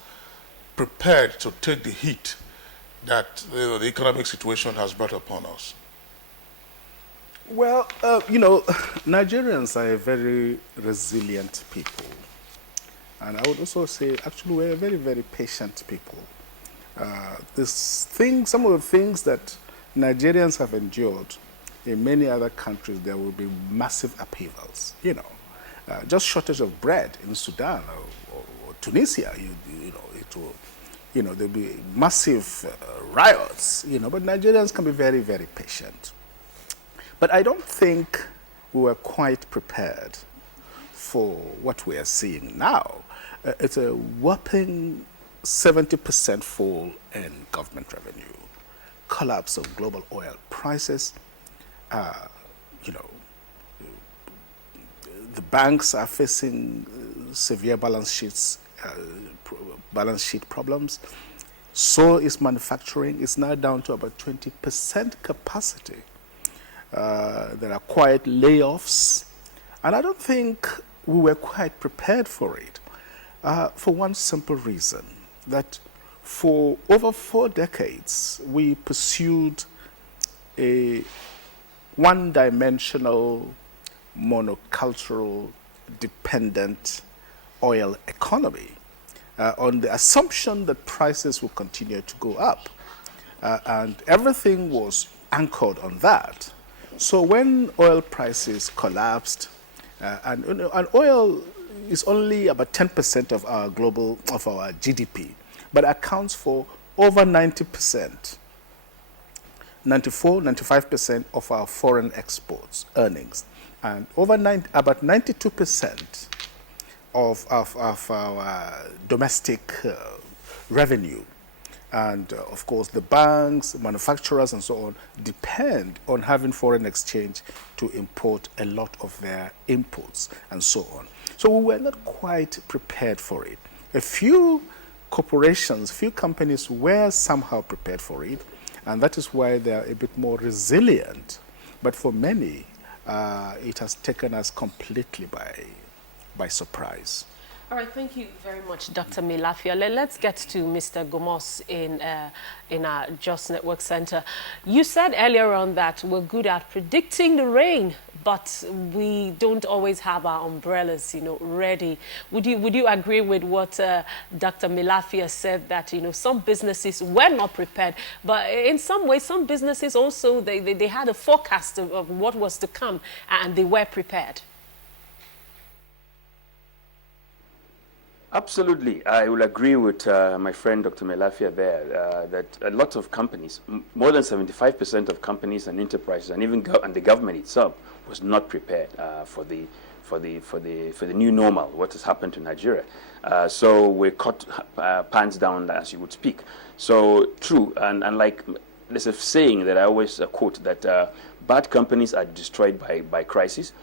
prepared to take the heat that the economic situation has brought upon us? Well, Nigerians are a very resilient people. And I would also say, actually, we're a very, very patient people. Some of the things that Nigerians have endured, in many other countries, there will be massive upheavals. Just shortage of bread in Sudan or Tunisia, there'll be massive riots, but Nigerians can be very, very patient. But I don't think we were quite prepared for what we are seeing now. It's a whopping 70% fall in government revenue, collapse of global oil prices. The banks are facing severe balance sheet problems. So is manufacturing. It's now down to about 20% capacity. There are quiet layoffs, and I don't think we were quite prepared for it, for one simple reason, that for over 4 decades we pursued a one-dimensional, monocultural, dependent oil economy on the assumption that prices will continue to go up, and everything was anchored on that. So when oil prices collapsed, and oil is only about 10% of our GDP, but accounts for over 90%, 95% of our foreign exports earnings, and about 92% of our domestic revenue. And of course, the banks, manufacturers, and so on depend on having foreign exchange to import a lot of their imports and so on. So we were not quite prepared for it. A few corporations, few companies were somehow prepared for it, and that is why they are a bit more resilient. But for many, it has taken us completely by surprise. All right, thank you very much, Dr. Melafia. Let's get to Mr. Gomos in our Just Network Center. You said earlier on that we're good at predicting the rain, but we don't always have our umbrellas, ready. Would you agree with what Dr. Melafia said, that some businesses were not prepared, but in some ways, some businesses also they had a forecast of what was to come, and they were prepared? Absolutely. I will agree with my friend Dr. Melafia there, that a lot of companies, more than 75% of companies and enterprises, and even the government itself, was not prepared for the new normal, what has happened to Nigeria. So we caught pants down, as you would speak. So true, and like there's a saying that I always quote, that bad companies are destroyed by crisis.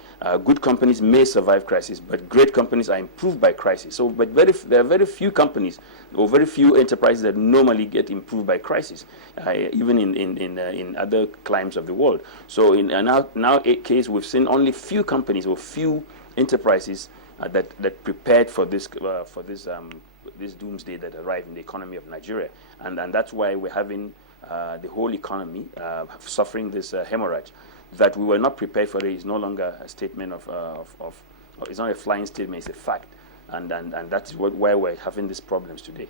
Good companies may survive crisis, but great companies are improved by crisis. So, but there are very few companies or very few enterprises that normally get improved by crisis, even in other climes of the world. So in our case, we've seen only few companies or few enterprises that prepared for this doomsday that arrived in the economy of Nigeria, and that's why we're having the whole economy suffering this hemorrhage. That we were not prepared for it is no longer a statement it's not a flying statement, it's a fact. And that's why we're having these problems today.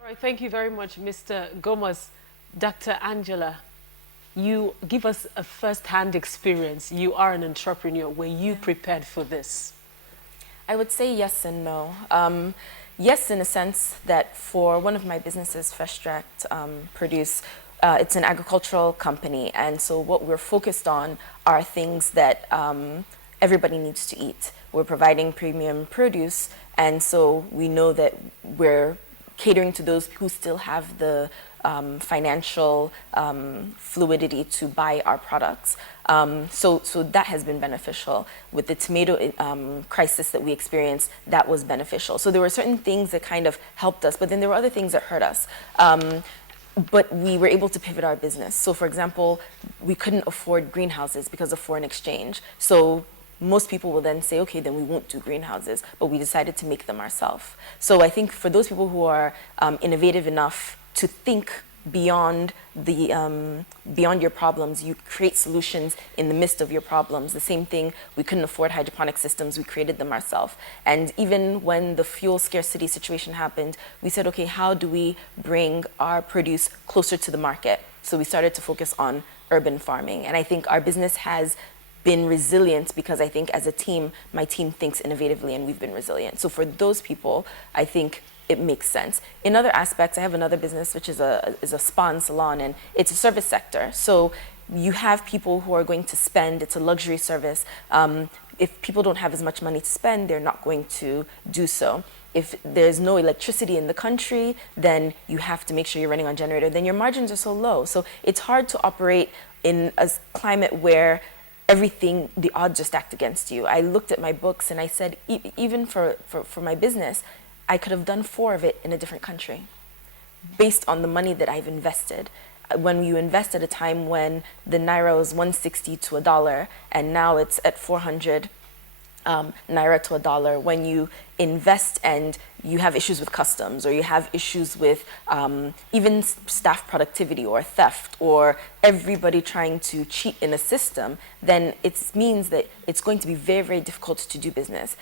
All right, thank you very much, Mr. Gomez. Dr. Angela, you give us a first-hand experience. You are an entrepreneur. Were you prepared for this? I would say yes and no. Yes, in a sense that for one of my businesses, Fresh Direct Produce, it's an agricultural company, and so what we're focused on are things that everybody needs to eat. We're providing premium produce, and so we know that we're catering to those who still have the financial fluidity to buy our products. So that has been beneficial. With the tomato crisis that we experienced, that was beneficial. So there were certain things that kind of helped us, but then there were other things that hurt us. But we were able to pivot our business. So for example, we couldn't afford greenhouses because of foreign exchange. So most people will then say, okay, then we won't do greenhouses, but we decided to make them ourselves. So I think for those people who are innovative enough to think beyond beyond your problems, you create solutions in the midst of your problems. The same thing, we couldn't afford hydroponic systems, we created them ourselves. And even when the fuel scarcity situation happened, we said, okay, how do we bring our produce closer to the market? So we started to focus on urban farming. And I think our business has been resilient because I think as a team, my team thinks innovatively and we've been resilient. So for those people, I think it makes sense. In other aspects, I have another business which is a spa and salon, and it's a service sector. So you have people who are going to spend, it's a luxury service. If people don't have as much money to spend, they're not going to do so. If there's no electricity in the country, then you have to make sure you're running on generator, then your margins are so low. So it's hard to operate in a climate where everything, the odds are stacked against you. I looked at my books and I said, even for my business, I could have done 4 of it in a different country based on the money that I've invested. When you invest at a time when the Naira was 160 to $1 and now it's at 400 Naira to $1, when you invest and you have issues with customs or you have issues with even staff productivity or theft or everybody trying to cheat in a system, then it means that it's going to be very, very difficult to do business.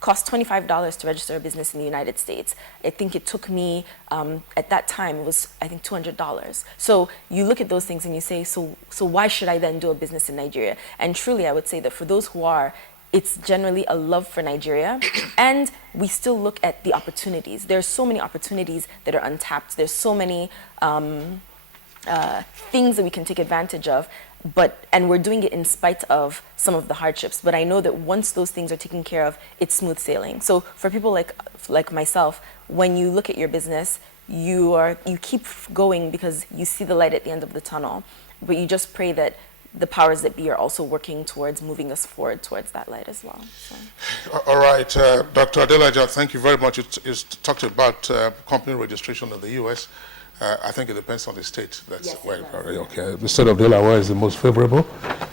Cost $25 to register a business in the United States. I think it took me, at that time, it was, I think, $200. So you look at those things and you say, so why should I then do a business in Nigeria? And truly, I would say that for those who are, it's generally a love for Nigeria. And we still look at the opportunities. There's so many opportunities that are untapped. There's so many things that we can take advantage of. And we're doing it in spite of some of the hardships. But I know that once those things are taken care of, it's smooth sailing. So for people like myself, when you look at your business, you keep going because you see the light at the end of the tunnel. But you just pray that the powers that be are also working towards moving us forward towards that light as well. So. All right, Dr. Adelaja, thank you very much. You talked about company registration in the U.S. I think it depends on the state. That's where, okay. The state of Delaware is the most favorable,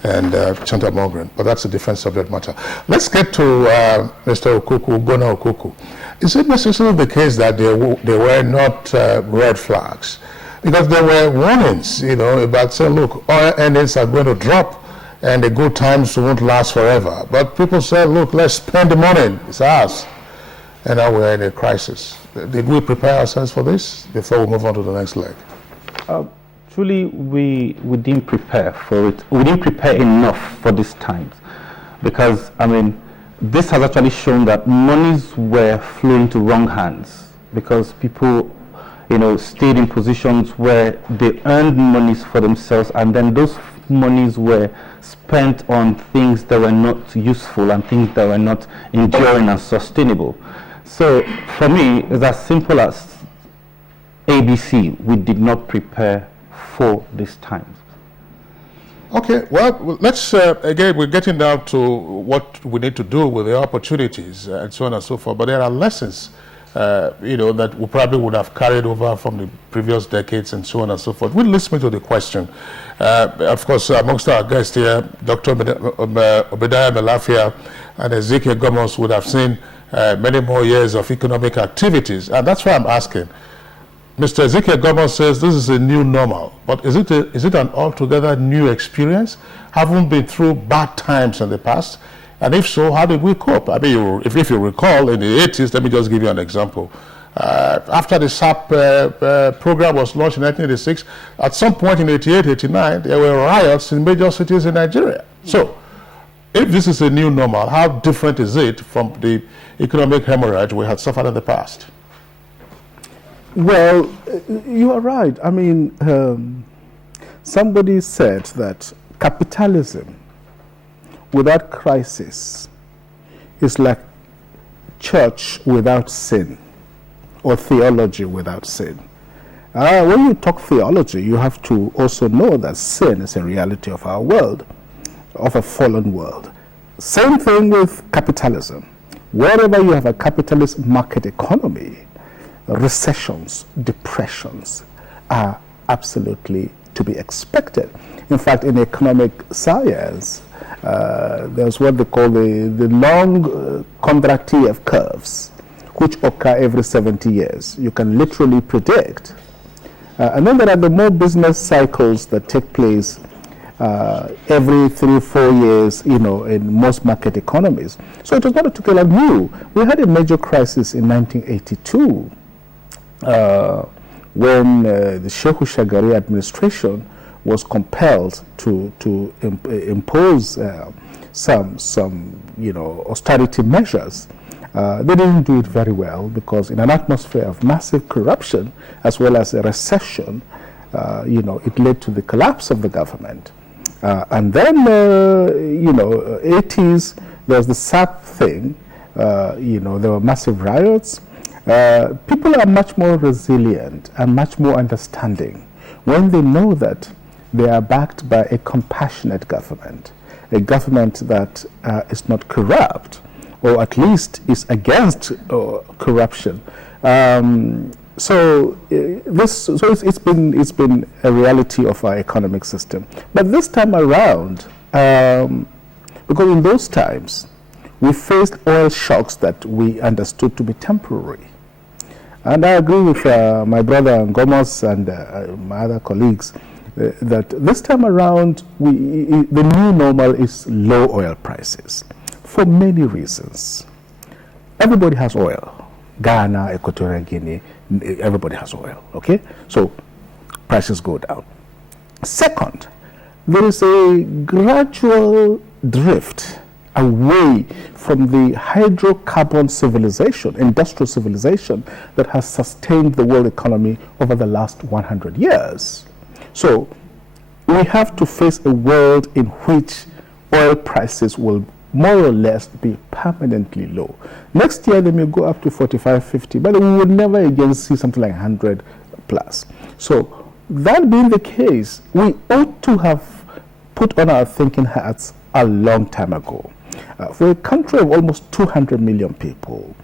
and Chanta Morgan, but that's a different subject matter. Let's get to Mr. Okuku, Gona Okuku. Is it necessarily the case that there were not red flags? Because there were warnings, about saying, look, oil earnings are going to drop, and the good times won't last forever. But people said, look, let's spend the money. It's ours. And now we're in a crisis. Did we prepare ourselves for this before we move on to the next leg? Truly, we didn't prepare for it. We didn't prepare enough for these times. Because, this has actually shown that monies were flowing to wrong hands. Because people, stayed in positions where they earned monies for themselves, and then those monies were spent on things that were not useful and things that were not enduring and sustainable. So for me, it's as simple as ABC. We did not prepare for these times. Okay, well, let's, again, we're getting down to what we need to do with the opportunities and so on and so forth, but there are lessons, that we probably would have carried over from the previous decades and so on and so forth. We'll listen to the question. Of course, amongst our guests here, Dr. Obadiah Melafia and Ezekiel Gomos would have seen many more years of economic activities, and that's why I'm asking. Mr. Ezekiel Gomos says this is a new normal, but is it an altogether new experience? Haven't been through bad times in the past, and if so, how did we cope? If you recall, in the 80s, let me just give you an example. After the SAP program was launched in 1986, at some point in 88, 89, there were riots in major cities in Nigeria. So, if this is a new normal, how different is it from the economic hemorrhage we had suffered in the past? Well, you are right. Somebody said that capitalism without crisis is like church without sin. or theology without sin. When you talk theology, you have to also know that sin is a reality of our world, of a fallen world. Same thing with capitalism. Wherever you have a capitalist market economy, recessions, depressions are absolutely to be expected. In fact, in economic science, there's what they call the long Kondratiev curves, which occur every 70 years. You can literally predict. And then there are the more business cycles that take place every 3-4 years, in most market economies. So it was not particularly new. We had a major crisis in 1982 when the Shehu Shagari administration was compelled to impose some austerity measures. They didn't do it very well because in an atmosphere of massive corruption as well as a recession, it led to the collapse of the government. And then, 80s, there was the SAP thing, there were massive riots. People are much more resilient and much more understanding when they know that they are backed by a compassionate government, a government that is not corrupt, or at least is against corruption. So it's been a reality of our economic system. But this time around, because in those times we faced oil shocks that we understood to be temporary, and I agree with my brother Gomos and my other colleagues that this time around the new normal is low oil prices for many reasons. Everybody has oil. Ghana, Equatorial Guinea, everybody has oil, okay? So prices go down. Second, there is a gradual drift away from the hydrocarbon civilization, industrial civilization that has sustained the world economy over the last 100 years. So we have to face a world in which oil prices will more or less be permanently low. Next year they may go up to 45, 50, but we will never again see something like 100 plus. So that being the case, we ought to have put on our thinking hats a long time ago. For a country of almost 200 million people,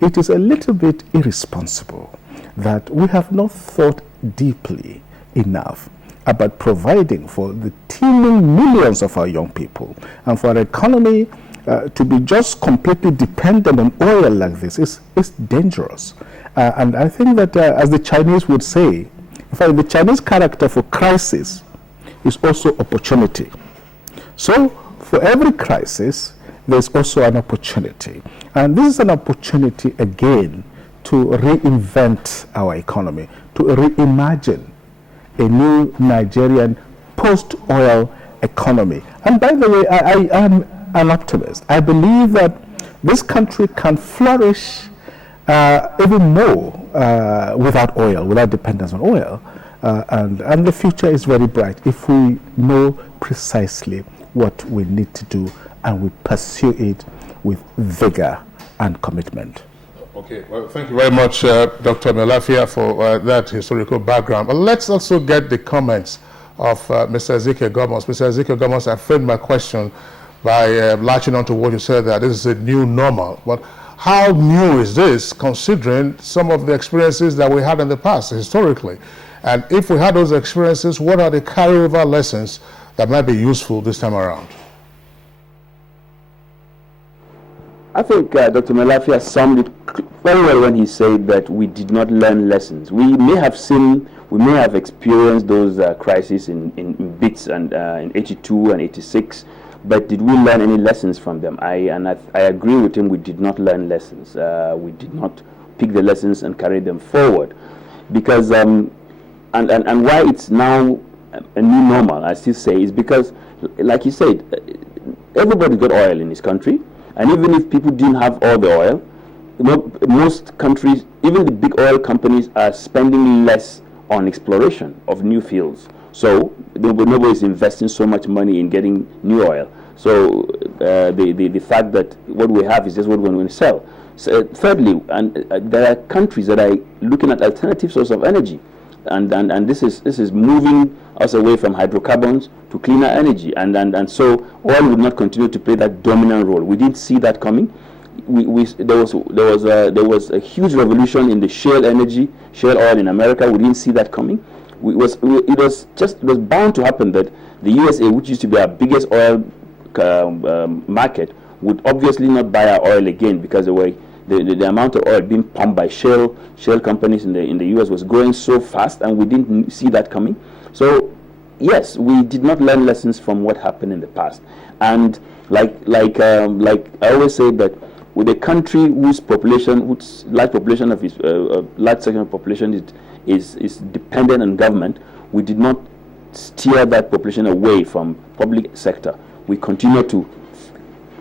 it is a little bit irresponsible that we have not thought deeply enough about providing for the teeming millions of our young people. And for an economy to be just completely dependent on oil like this is dangerous. And I think that, as the Chinese would say, in fact, the Chinese character for crisis is also opportunity. So for every crisis, there's also an opportunity. And this is an opportunity, again, to reinvent our economy, to reimagine a new Nigerian post-oil economy. And by the way, I am an optimist. I believe that this country can flourish even more without oil, without dependence on oil. And the future is very bright if we know precisely what we need to do and we pursue it with vigor and commitment. Okay, well, thank you very much, Dr. Melafia, for that historical background. But let's also get the comments of Mr. Ezekiel Gomos. Mr. Ezekiel Gomos, I framed my question by latching on to what you said, that this is a new normal. But how new is this, considering some of the experiences that we had in the past, historically? And if we had those experiences, what are the carryover lessons that might be useful this time around? I think Dr. Melafia summed it very well when he said that we did not learn lessons. We may have experienced those crises in bits and in 82 and 86, but did we learn any lessons from them? I agree with him. We did not learn lessons. We did not pick the lessons and carry them forward, because and why it's now a new normal, I still say, is because, like you said, everybody got oil in this country. And even if people didn't have all the oil, most countries, even the big oil companies, are spending less on exploration of new fields. So nobody's investing so much money in getting new oil. So the fact that what we have is just what we're going to sell. So, thirdly, and there are countries that are looking at alternative sources of energy, and this is moving us away from hydrocarbons to cleaner energy, and so oil would not continue to play that dominant role. We didn't see that coming. There was a huge revolution in the shale oil in America. We didn't see that coming. It was bound to happen that the USA, which used to be our biggest oil market, would obviously not buy our oil again, because the amount of oil being pumped by shale companies in the US was growing so fast, and we didn't see that coming. So yes, we did not learn lessons from what happened in the past. And like I always say, that with a country whose large population of its large section of population is dependent on government, we did not steer that population away from public sector. We continue to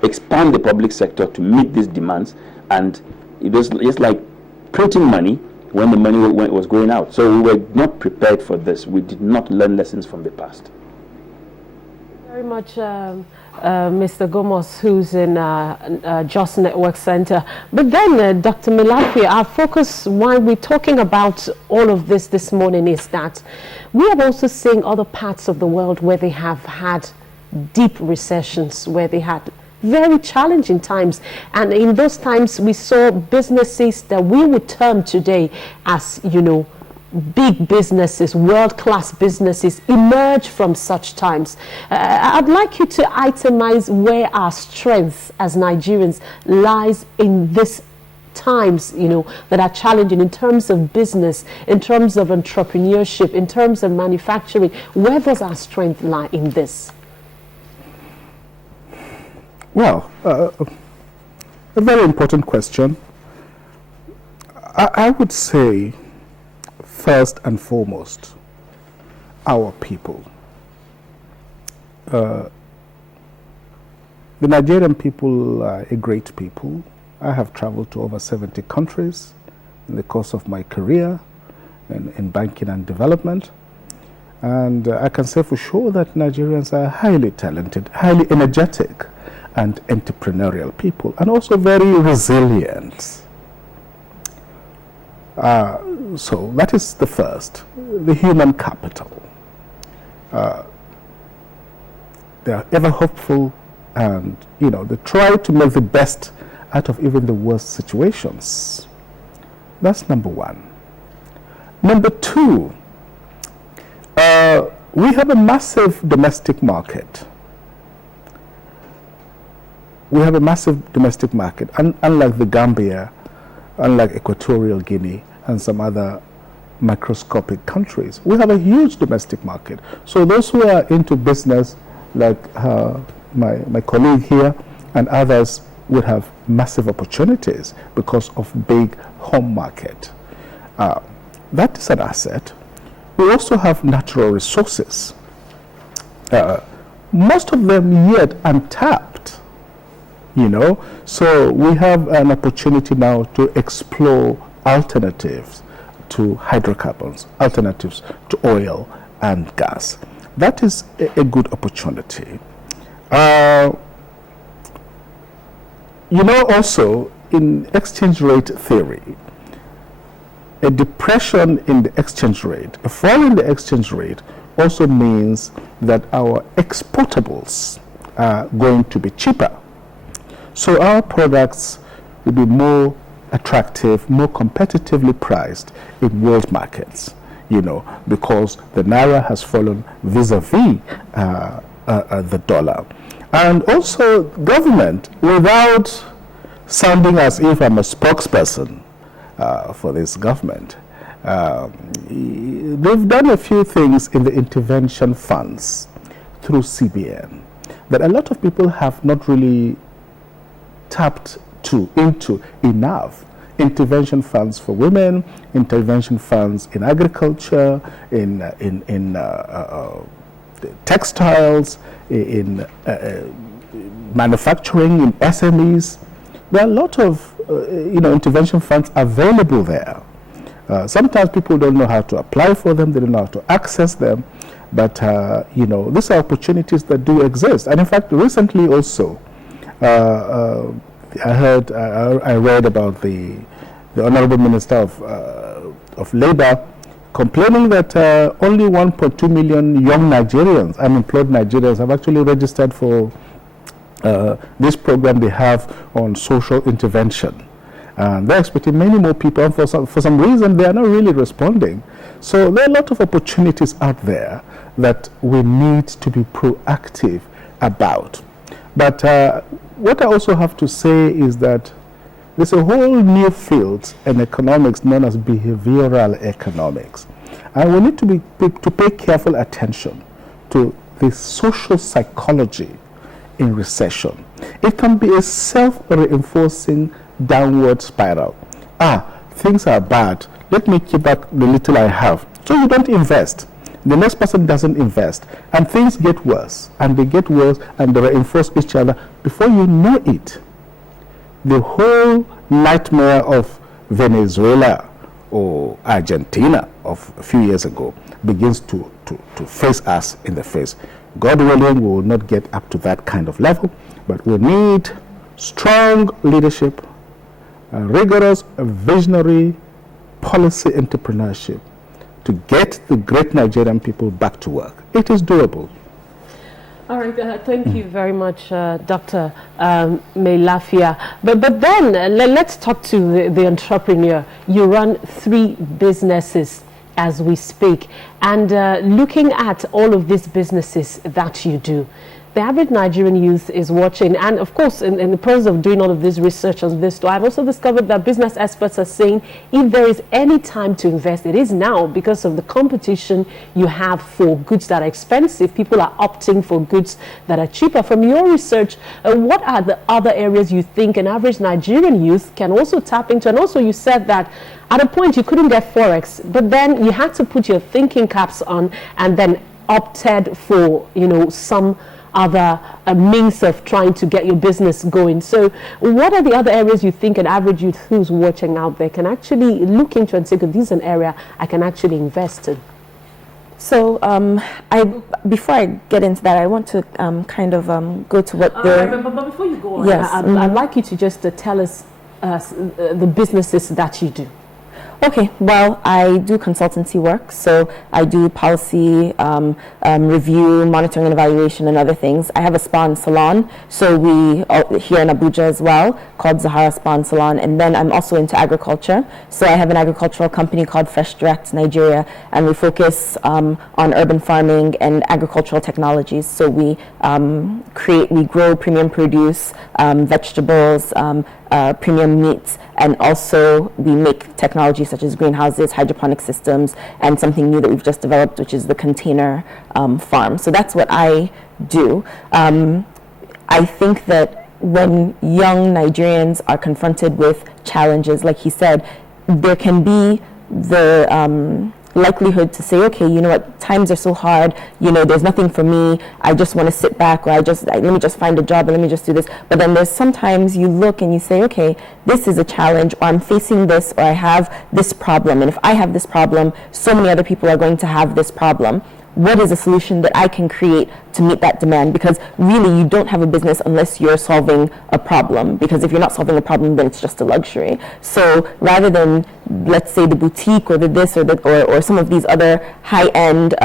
expand the public sector to meet these demands, and it was just like printing money when the money was going out. So we were not prepared for this. We did not learn lessons from the past. Very much, Mr. Gomos, who's in Jos Network Center. But then, Dr. Milafi, our focus, while we're talking about all of this morning, is that we have also seen other parts of the world where they have had deep recessions, where they had very challenging times, and in those times we saw businesses that we would term today as, big businesses, world-class businesses, emerge from such times. I'd like you to itemize where our strength as Nigerians lies in this times, that are challenging in terms of business, in terms of entrepreneurship, in terms of manufacturing. Where does our strength lie in this? Well, a very important question. I would say, first and foremost, our people. The Nigerian people are a great people. I have traveled to over 70 countries in the course of my career in banking and development. And I can say for sure that Nigerians are highly talented, highly energetic, and entrepreneurial people, and also very resilient. So that is the first, the human capital. They are ever hopeful, and they try to make the best out of even the worst situations. That's number one. Number two, we have a massive domestic market. We have a massive domestic market, unlike the Gambia, unlike Equatorial Guinea, and some other microscopic countries. We have a huge domestic market. So those who are into business, like my colleague here and others, would have massive opportunities because of big home market. That is an asset. We also have natural resources, most of them yet untapped. So we have an opportunity now to explore alternatives to hydrocarbons, alternatives to oil and gas. That is a good opportunity. Also in exchange rate theory, a depression in the exchange rate, a fall in the exchange rate also means that our exportables are going to be cheaper. So our products will be more attractive, more competitively priced in world markets, because the Naira has fallen vis-a-vis the dollar. And also government, without sounding as if I'm a spokesperson for this government, they've done a few things in the intervention funds through CBN that a lot of people have not really tapped into enough. Intervention funds for women, intervention funds in agriculture, in textiles, in manufacturing, in SMEs. There are a lot of intervention funds available there. Sometimes people don't know how to apply for them, they don't know how to access them, but these are opportunities that do exist. And in fact, recently also, I read about the Honorable Minister of Labor complaining that only 1.2 million young Nigerians, unemployed Nigerians, have actually registered for this program they have on social intervention. They're expecting many more people, and for some reason they are not really responding. So there are a lot of opportunities out there that we need to be proactive about. But what I also have to say is that there's a whole new field in economics known as behavioral economics. And we need to pay careful attention to the social psychology in recession. It can be a self-reinforcing downward spiral. Things are bad. Let me keep back the little I have. So you don't invest. The next person doesn't invest. And things get worse. And they get worse and they reinforce each other. Before you know it, the whole nightmare of Venezuela or Argentina of a few years ago begins to face us in the face. God willing, we will not get up to that kind of level, but we need strong leadership, rigorous, visionary policy entrepreneurship to get the great Nigerian people back to work. It is doable. All right, thank you very much, Dr. Melafia. But then let's talk to the entrepreneur. You run 3 businesses as we speak, and looking at all of these businesses that you do, the average Nigerian youth is watching, and of course in the process of doing all of this research on this, I've also discovered that business experts are saying if there is any time to invest, it is now, because of the competition you have for goods that are expensive. People are opting for goods that are cheaper. From your research, what are the other areas you think an average Nigerian youth can also tap into? And also you said that at a point you couldn't get Forex, but then you had to put your thinking caps on and then opted for, some other means of trying to get your business going. So what are the other areas you think an average youth who's watching out there can actually look into and say, this is an area I can actually invest in? So before I get into that, I want to go to what but before you go on, yes. I'd like you to just tell us the businesses that you do. Okay, well, I do consultancy work, so I do policy review, monitoring and evaluation, and other things. I have a spa and salon, so we here in Abuja as well, called Zahara Spa and Salon, and then I'm also into agriculture. So I have an agricultural company called Fresh Direct Nigeria, and we focus on urban farming and agricultural technologies. So we grow premium produce, vegetables, premium meats, and also we make technology such as greenhouses, hydroponic systems, and something new that we've just developed, which is the container farm. So that's what I do. I think that when young Nigerians are confronted with challenges, like he said, there can be the likelihood to say, okay, you know what, times are so hard, there's nothing for me, I just want to sit back, or let me just find a job, and let me just do this. But then there's sometimes you look and you say, okay, this is a challenge, or I'm facing this, or I have this problem, and if I have this problem, so many other people are going to have this problem. What is a solution that I can create to meet that demand? Because really, you don't have a business unless you're solving a problem. Because if you're not solving a problem, then it's just a luxury. So rather than, let's say, the boutique or the this or some of these other high-end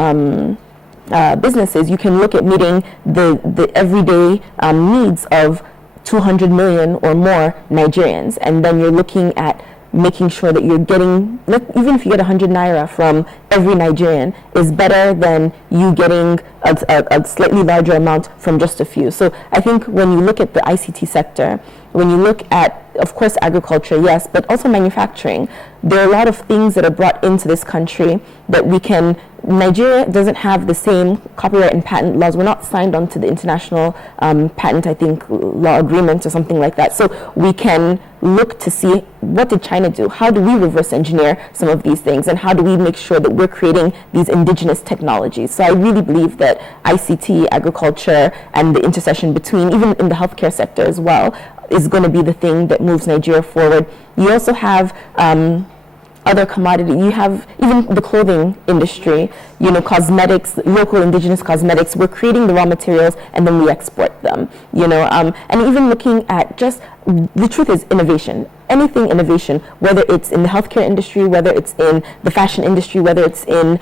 businesses, you can look at meeting the everyday needs of 200 million or more Nigerians, and then you're looking at making sure that you're getting, even if you get 100 naira from every Nigerian, is better than you getting a slightly larger amount from just a few. So I think when you look at the ICT sector, when you look at, of course, agriculture, yes, but also manufacturing, there are a lot of things that are brought into this country that we can. Nigeria doesn't have the same copyright and patent laws. We're not signed on to the international patent, I think, law agreement or something like that. So we can look to see, what did China do? How do we reverse engineer some of these things? And how do we make sure that we're creating these indigenous technologies? So I really believe that ICT, agriculture, and the intersection between, even in the healthcare sector as well, is going to be the thing that moves Nigeria forward. You also have other commodity. You have even the clothing industry, cosmetics, local indigenous cosmetics. We're creating the raw materials and then we export them, and even looking at just, the truth is innovation. Anything innovation, whether it's in the healthcare industry, whether it's in the fashion industry, whether it's in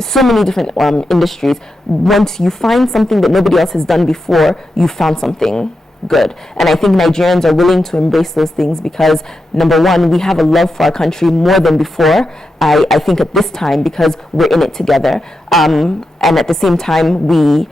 so many different industries. Once you find something that nobody else has done before, you found something good. And I think Nigerians are willing to embrace those things because, number one, we have a love for our country more than before. I think at this time, because we're in it together. And at the same time, we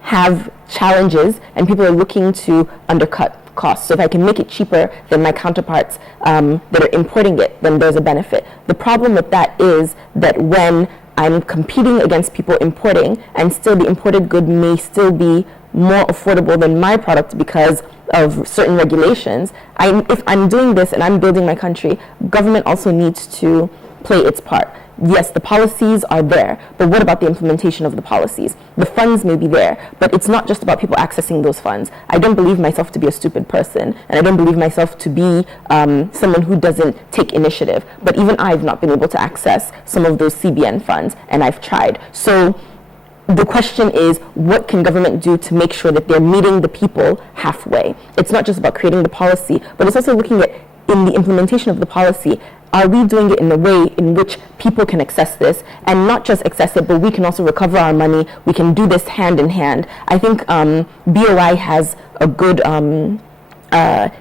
have challenges and people are looking to undercut costs. So if I can make it cheaper than my counterparts that are importing it, then there's a benefit. The problem with that is that when I'm competing against people importing, and still the imported good may still be more affordable than my product because of certain regulations, if I'm doing this and I'm building my country, government also needs to play its part. Yes, the policies are there, but what about the implementation of the policies? The funds may be there, but it's not just about people accessing those funds. I don't believe myself to be a stupid person, and I don't believe myself to be someone who doesn't take initiative. But even I've not been able to access some of those CBN funds, and I've tried. So the question is, what can government do to make sure that they're meeting the people halfway? It's not just about creating the policy, but it's also looking at, in the implementation of the policy, are we doing it in a way in which people can access this, and not just access it, but we can also recover our money? We can do this hand in hand. I think BOI has a good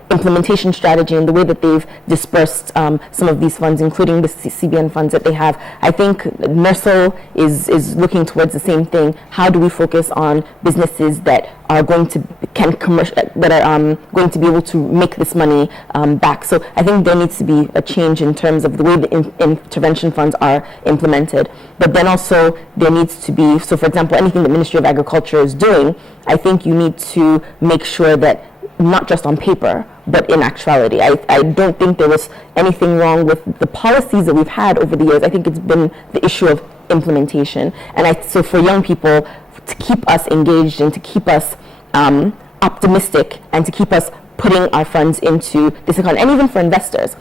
implementation strategy in the way that they've dispersed some of these funds, including the CBN funds that they have. I think NERSL is looking towards the same thing. How do we focus on businesses that are going to going to be able to make this money back? So I think there needs to be a change in terms of the way the intervention funds are implemented. But then also there needs to be, so for example, anything the Ministry of Agriculture is doing, I think you need to make sure that not just on paper, but in actuality. I don't think there was anything wrong with the policies that we've had over the years. I think it's been the issue of implementation. And so for young people, to keep us engaged and to keep us optimistic and to keep us putting our funds into this economy, and even for investors.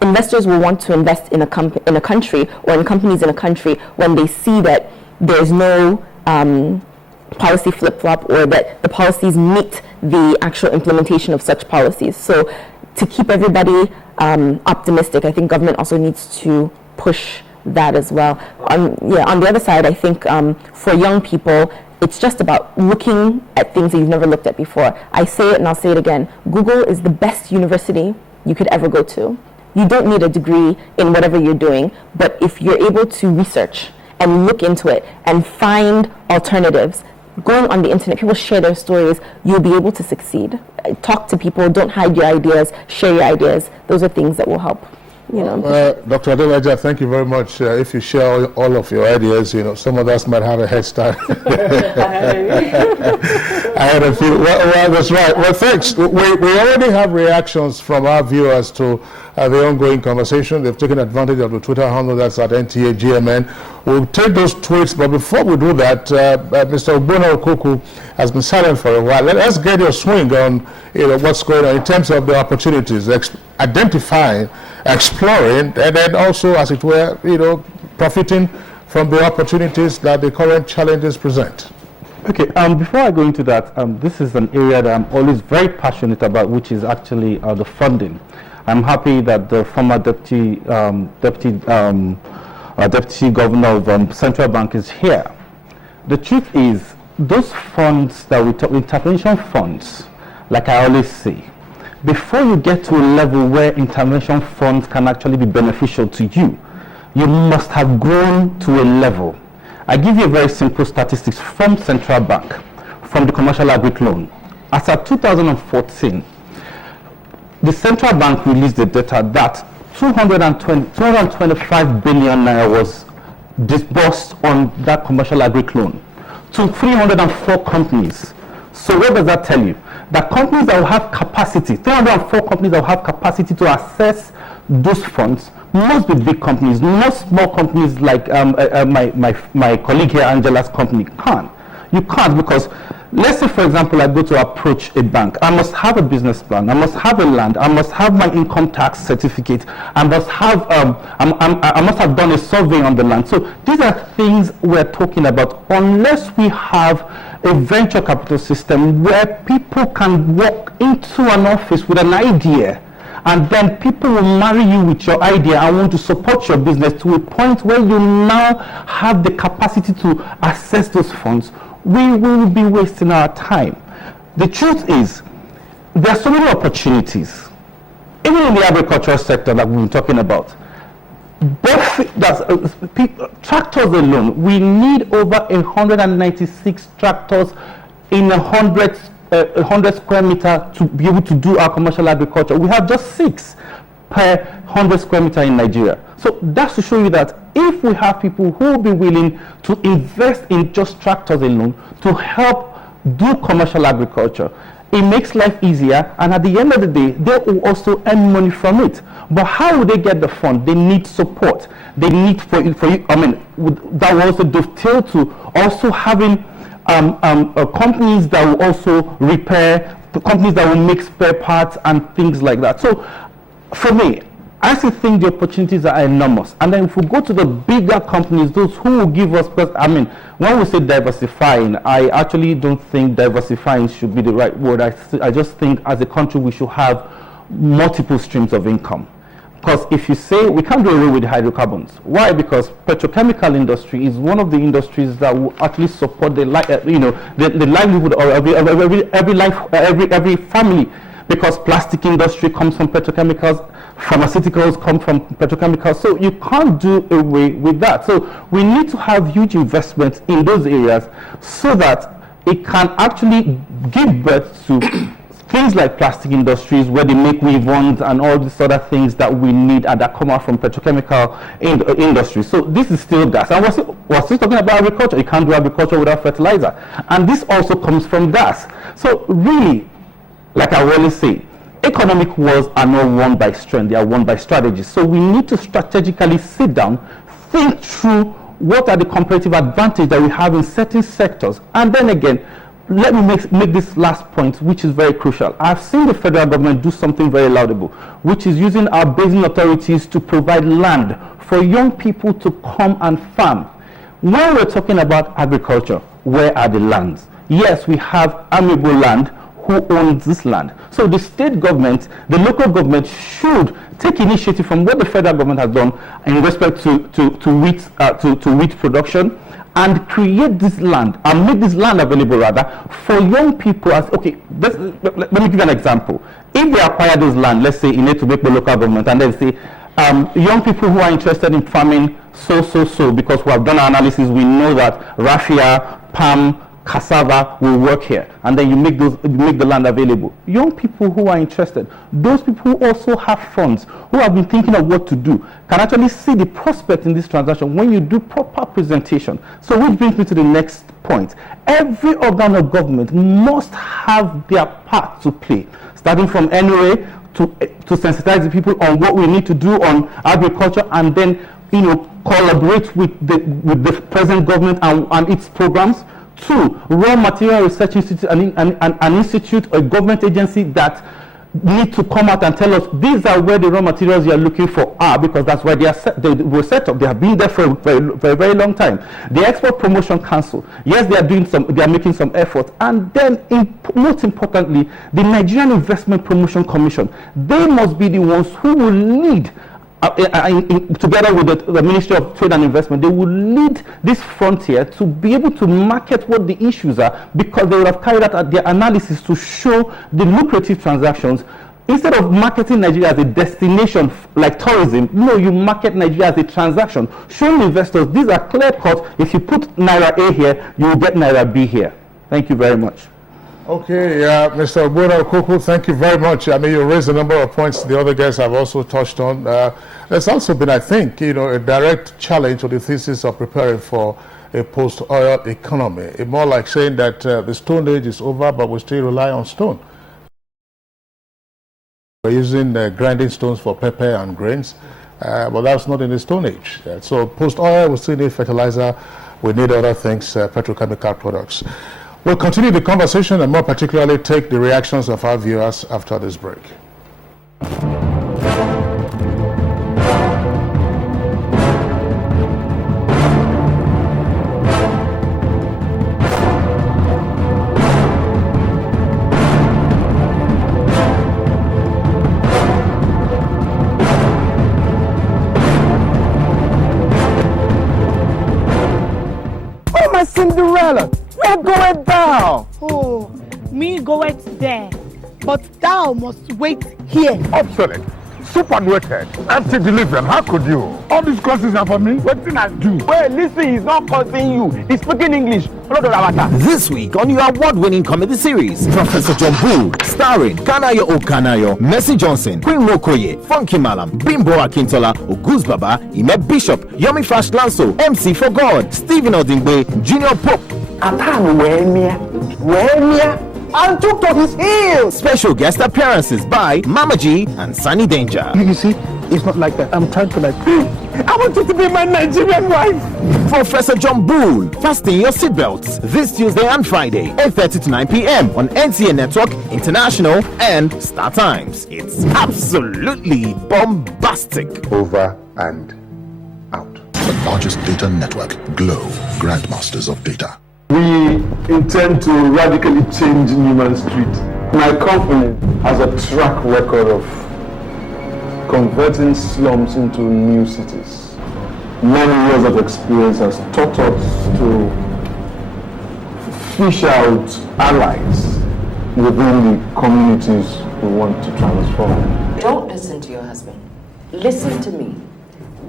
Investors will want to invest in a country or in companies in a country when they see that there's no policy flip-flop, or that the policies meet the actual implementation of such policies. So to keep everybody optimistic, I think government also needs to push that as well. On the other side, I think for young people, it's just about looking at things that you've never looked at before. I say it and I'll say it again. Google is the best university you could ever go to. You don't need a degree in whatever you're doing, but if you're able to research and look into it and find alternatives, going on the internet, people share their stories, you'll be able to succeed. Talk to people, don't hide your ideas, share your ideas. Those are things that will help. Dr. Adelaja, thank you very much. If you share all of your ideas, some of us might have a head start. I had a few. Well, that's right. Well, thanks. We already have reactions from our viewers to the ongoing conversation. They've taken advantage of the Twitter handle that's at NTA GMN. We'll take those tweets, but before we do that, Mr. Ogbonna Okuku has been silent for a while. Let's get your swing on what's going on in terms of the opportunities, identifying, exploring, and then also, as it were, profiting from the opportunities that the current challenges present. Okay, before I go into that, this is an area that I'm always very passionate about, which is actually the funding. I'm happy that the former deputy governor of Central Bank is here. The truth is, those funds that we talk, intervention funds, like I always say, before you get to a level where intervention funds can actually be beneficial to you, you must have grown to a level. I give you a very simple statistics from Central Bank, from the commercial agric loan. As of 2014, the Central Bank released the data that 225 billion naira was disbursed on that commercial agric loan to 304 companies. So what does that tell you? That companies that will have capacity, 304 companies that will have capacity to access those funds must be big companies, not small companies like my colleague here, Angela's company, can't. You can't, because let's say, for example, I go to approach a bank. I must have a business plan. I must have a land. I must have my income tax certificate. I must have I must have done a survey on the land. So these are things we're talking about. Unless we have a venture capital system where people can walk into an office with an idea, and then people will marry you with your idea and want to support your business to a point where you now have the capacity to access those funds, we will be wasting our time. The truth is, there are so many opportunities, even in the agricultural sector that we've been talking about. Tractors alone, we need over 196 tractors in 100 square meter to be able to do our commercial agriculture. We have just 6 per 100 square meter in Nigeria. So that's to show you that if we have people who will be willing to invest in just tractors alone to help do commercial agriculture, it makes life easier, and at the end of the day, they will also earn money from it. But how will they get the fund? They need support. They need for you. I mean, that will also dovetail to also having companies that will also repair, companies that will make spare parts and things like that. So for me, I still think the opportunities are enormous. And then if we go to the bigger companies, those who will give us, I mean, when we say diversifying, I actually don't think diversifying should be the right word. I just think as a country we should have multiple streams of income. Because if you say we can't do away with hydrocarbons, why? Because petrochemical industry is one of the industries that will actually support the livelihood of every family. Because plastic industry comes from petrochemicals, pharmaceuticals come from petrochemicals, so you can't do away with that. So we need to have huge investments in those areas so that it can actually give birth to things like plastic industries where they make weave-ons and all these other things that we need and that come out from petrochemical industry. So this is still gas. And we're still talking about agriculture. You can't do agriculture without fertilizer. And this also comes from gas. So really, like I always say, economic wars are not won by strength, they are won by strategy. So we need to strategically sit down, think through what are the comparative advantages that we have in certain sectors. And then again, let me make this last point, which is very crucial. I've seen the federal government do something very laudable, which is using our basin authorities to provide land for young people to come and farm. When we're talking about agriculture, where are the lands? Yes, we have amiable land. Who owns this land? So the state government, the local government should take initiative from what the federal government has done in respect to wheat production, and create this land and make this land available rather for young people. As okay, let me give you an example. If they acquire this land, let's say in Etubekpo local government, and then say young people who are interested in farming so because we have done our analysis, we know that raffia, palm, cassava will work here, and then you make the land available. Young people who are interested, those people who also have funds, who have been thinking of what to do, can actually see the prospect in this transaction when you do proper presentation. So which brings me to the next point. Every organ of government must have their part to play, starting from NOA to sensitize the people on what we need to do on agriculture, and then collaborate with the present government and its programs. 2, Raw Material Research Institute, an institute, a government agency that need to come out and tell us these are where the raw materials you are looking for are, because that's where they were set up. They have been there for a very long time. The Export Promotion Council, yes, they are making some effort. And then, most importantly, the Nigerian Investment Promotion Commission. They must be the ones who will lead. Together with the Ministry of Trade and Investment, they will lead this frontier to be able to market what the issues are, because they will have carried out their analysis to show the lucrative transactions. Instead of marketing Nigeria as a destination like tourism, no, you market Nigeria as a transaction, showing investors these are clear cut. If you put Naira A here, you will get Naira B here. Thank you very much. Okay, Mr. Ogbonna Okoko, thank you very much. I mean, you raised a number of points the other guys have also touched on. There's also been, I think, a direct challenge to the thesis of preparing for a post-oil economy. It's more like saying that the Stone Age is over, but we still rely on stone. We're using grinding stones for pepper and grains, but that's not in the Stone Age. So post-oil, we still need fertilizer, we need other things, petrochemical products. We'll continue the conversation and more particularly take the reactions of our viewers after this break. Oh, my Cinderella, where goeth thou? Oh, me goeth there, but thou must wait here. Obsolete, superannuated, antediluvian, how could you? All these courses are for me. What did I do? Well, listen, he's not cursing you. He's speaking English. This week on your award-winning comedy series, Professor John Bull, starring Kanayo Okanayo, Mercy Johnson, Queen Mokoye, Funky Malam, Bimbo Akintola, Oguz Baba, Ime Bishop, Yomi Fash Lanso, MC for God, Stephen Odingbe, Junior Pope. And took to his heels. Special guest appearances by Mama G and Sunny Danger. You see, it's not like that. I'm trying to I want you to be my Nigerian wife. Professor John Bull, fasten your seatbelts this Tuesday and Friday, 8:30 to 9 p.m. on NTA Network, International, and Star Times. It's absolutely bombastic. Over and out. The largest data network, Glow, Grandmasters of Data. We intend to radically change Newman Street. My company has a track record of converting slums into new cities. Many years of experience has taught us to fish out allies within the communities we want to transform. Don't listen to your husband. Listen to me.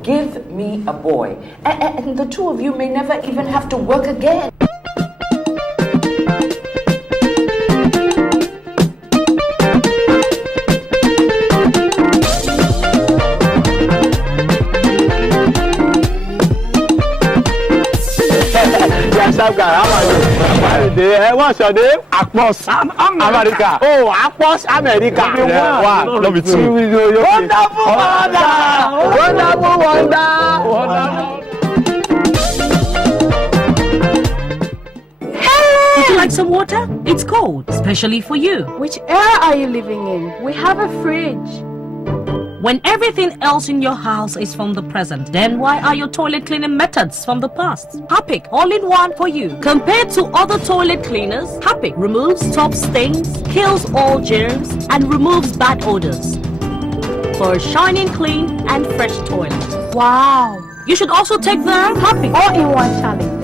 Give me a boy. And the two of you may never even have to work again. What's your name? Akpos. America. Oh, Akpos America. Wow, love it too. Wonderful wonder. Wonderful wonder. Would you like some water? It's cold, especially for you. Which era are you living in? We have a fridge. When everything else in your house is from the present, then why are your toilet cleaning methods from the past? Harpic, all-in-one for you. Compared to other toilet cleaners, Harpic removes top stains, kills all germs, and removes bad odors for a shining, clean, and fresh toilet. Wow! You should also take the Harpic all-in-one challenge.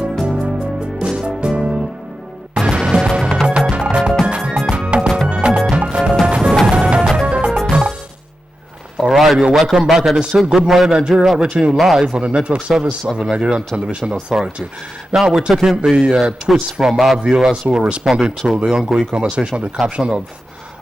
All right, you're welcome back, and it's still Good Morning Nigeria, reaching you live on the network service of the Nigerian Television Authority. Now, we're taking the tweets from our viewers who are responding to the ongoing conversation. The caption of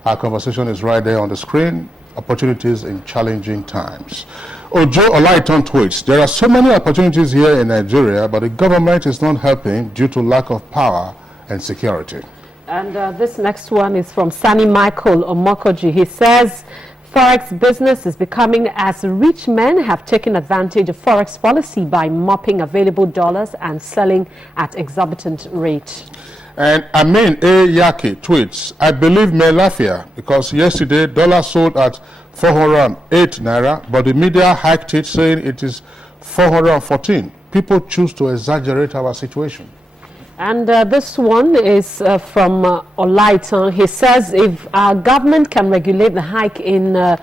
our conversation is right there on the screen, Opportunities in Challenging Times. Ojo Olaiton tweets, there are so many opportunities here in Nigeria, but the government is not helping due to lack of power and security. And this next one is from Sani Michael Omokoji. He says, Forex business is becoming as rich men have taken advantage of Forex policy by mopping available dollars and selling at exorbitant rate. And Amin A. Yaki tweets, I believe Melafia because yesterday dollar sold at 408 naira, but the media hiked it saying it is 414. People choose to exaggerate our situation. And this one is from Olaiton. He says if our government can regulate the hike in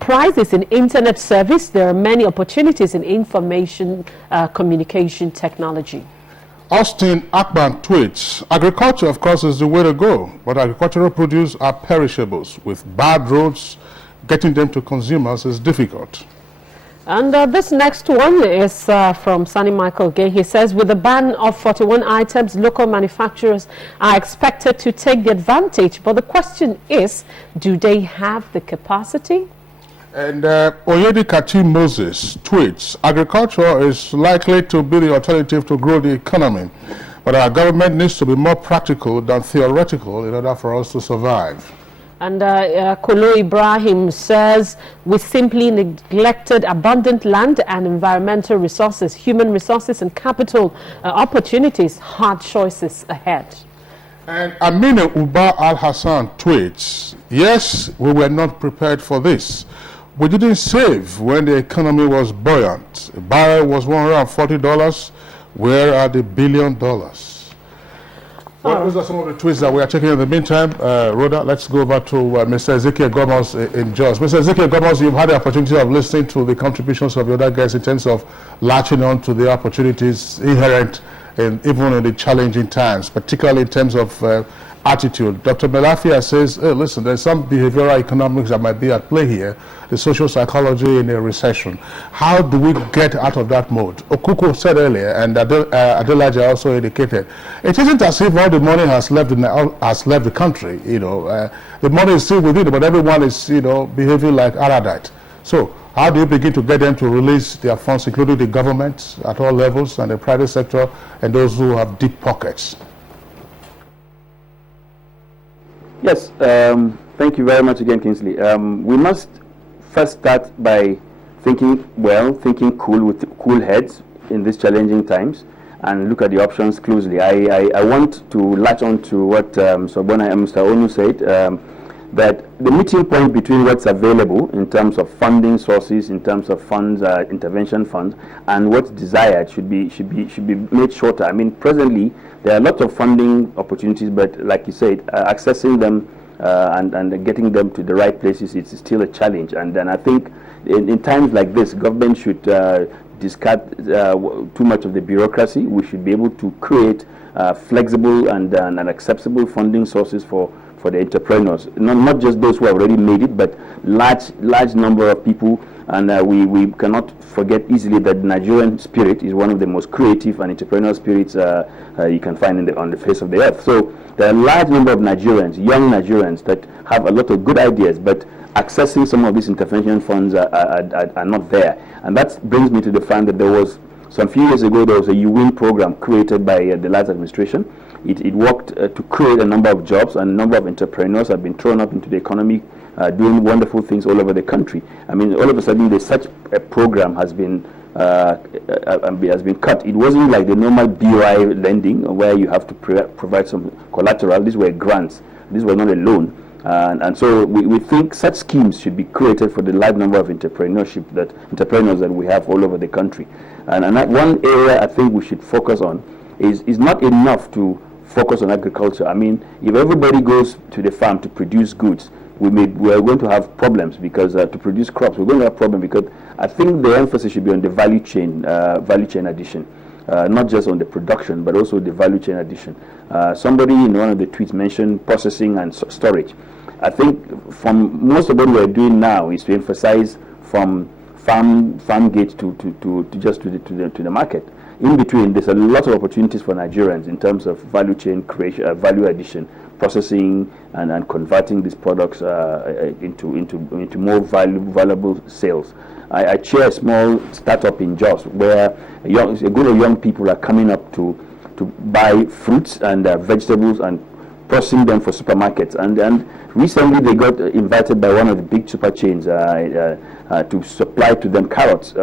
prices in internet service, there are many opportunities in information communication technology. Austin Akban tweets, agriculture, of course, is the way to go, but agricultural produce are perishables. With bad roads, getting them to consumers is difficult. And this next one is from Sunny Michael again. He says, with the ban of 41 items, local manufacturers are expected to take the advantage. But the question is, do they have the capacity? And Oyedi Kati Moses tweets, agriculture is likely to be the alternative to grow the economy. But our government needs to be more practical than theoretical in order for us to survive. And Kolo Ibrahim says, we simply neglected abundant land and environmental resources, human resources and capital opportunities, hard choices ahead. And Aminu Uba Al-Hassan tweets, yes, we were not prepared for this. We didn't save when the economy was buoyant. A barrel was $140. Where are the $1 billion? Well, those are some of the tweets that we are taking in the meantime. Rhoda, let's go over to Mr. Ezekiel Gomez in Jos. Mr. Ezekiel Gomez, you've had the opportunity of listening to the contributions of your other guests in terms of latching on to the opportunities inherent even in the challenging times, particularly in terms of attitude. Dr. Melafia says, hey, listen, there's some behavioral economics that might be at play here, the social psychology in a recession. How do we get out of that mode? Okuko said earlier, and Adelaja also indicated, it isn't as if all the money has left the country. The money is still within it, but everyone is, behaving like Aradite. So how do you begin to get them to release their funds, including the government at all levels and the private sector and those who have deep pockets? Yes, thank you very much again, Kingsley. We must first start by thinking cool with cool heads in these challenging times and look at the options closely. I want to latch on to what Sobona and Mr. Onu said, that the meeting point between what's available in terms of funding sources, in terms of funds, intervention funds, and what's desired should be made shorter. I mean, presently there are a lot of funding opportunities, but like you said, accessing them and getting them to the right places is still a challenge. And then I think in times like this, government should discard too much of the bureaucracy. We should be able to create flexible and accessible funding sources for the entrepreneurs, not just those who have already made it, but large number of people. And we cannot forget easily that the Nigerian spirit is one of the most creative and entrepreneurial spirits you can find on the face of the earth. So there are a large number of Nigerians, young Nigerians, that have a lot of good ideas, but accessing some of these intervention funds are not there. And that brings me to the fact that some few years ago, there was a UWIN program created by the last administration. It worked to create a number of jobs, and a number of entrepreneurs have been thrown up into the economy, doing wonderful things all over the country. I mean, all of a sudden, such a program has been cut. It wasn't like the normal BOI lending where you have to provide some collateral. These were grants. These were not a loan. And so we think such schemes should be created for the large number of entrepreneurs that we have all over the country. And that one area I think we should focus on is not enough to focus on agriculture. I mean, if everybody goes to the farm to produce goods, we are going to have problems, because to produce crops, we're going to have problems, because I think the emphasis should be on the value chain addition. Not just on the production, but also the value chain addition. Somebody in one of the tweets mentioned processing and storage. I think from most of what we are doing now is to emphasize from farm gate to the market. In between, there's a lot of opportunities for Nigerians in terms of value chain creation, value addition, processing, and converting these products into more valuable sales. I chair a small startup in Jos where a group of young people are coming up to buy fruits and vegetables and processing them for supermarkets. And recently they got invited by one of the big super chains to supply to them carrots,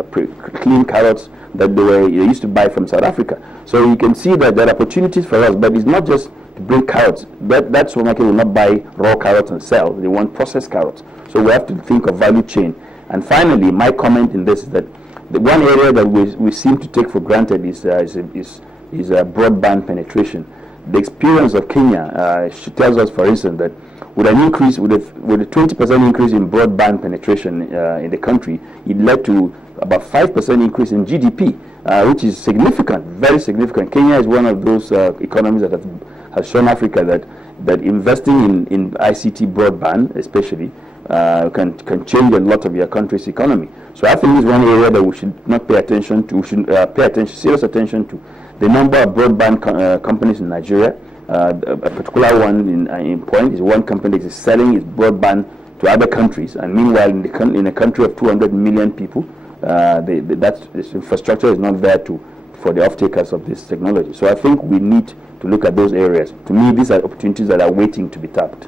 clean carrots that they used to buy from South Africa. So you can see that there are opportunities for us, but it's not just to bring carrots. That supermarket will not buy raw carrots and sell. They want processed carrots. So we have to think of value chain. And finally, my comment in this is that the one area that we seem to take for granted is broadband penetration. The experience of Kenya tells us, for instance, that with a 20% increase in broadband penetration in the country, it led to about 5% increase in GDP, which is significant, very significant. Kenya is one of those economies that has shown Africa that investing in ICT broadband, especially, can change a lot of your country's economy. So I think this is one area that we should not pay attention to. We should pay serious attention to the number of broadband companies in Nigeria. A particular one in point is one company that is selling its broadband to other countries, and meanwhile in a country of 200 million people, this infrastructure is not there for the off-takers of this technology. So I think we need to look at those areas. To me, these are opportunities that are waiting to be tapped.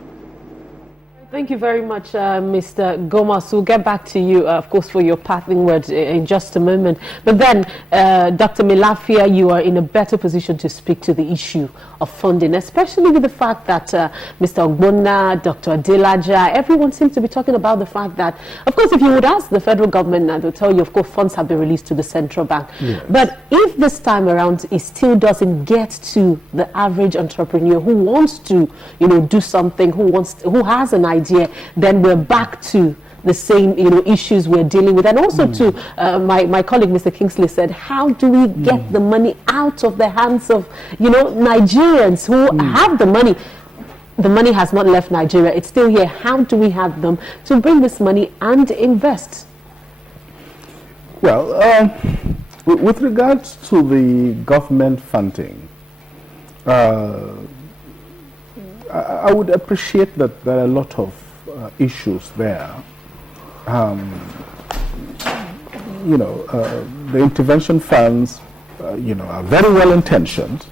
Thank you very much, Mr. Gomas. We'll get back to you, of course, for your parting words in just a moment. But then, Dr. Milafia, you are in a better position to speak to the issue of funding, especially with the fact that Mr. Ogbonna, Dr. Adelaja, everyone seems to be talking about the fact that, of course, if you would ask the federal government now, they'll tell you, of course, funds have been released to the central bank. Yes. But if this time around it still doesn't get to the average entrepreneur who wants to, do something, who has an idea, then we're back to the same issues we're dealing with. And also to my colleague Mr. Kingsley said, how do we get the money out of the hands of Nigerians who have the money? The money has not left Nigeria, it's still here. How do we have them to bring this money and invest? Well, with regards to the government funding, I would appreciate that there are a lot of issues there. The intervention funds, are very well intentioned,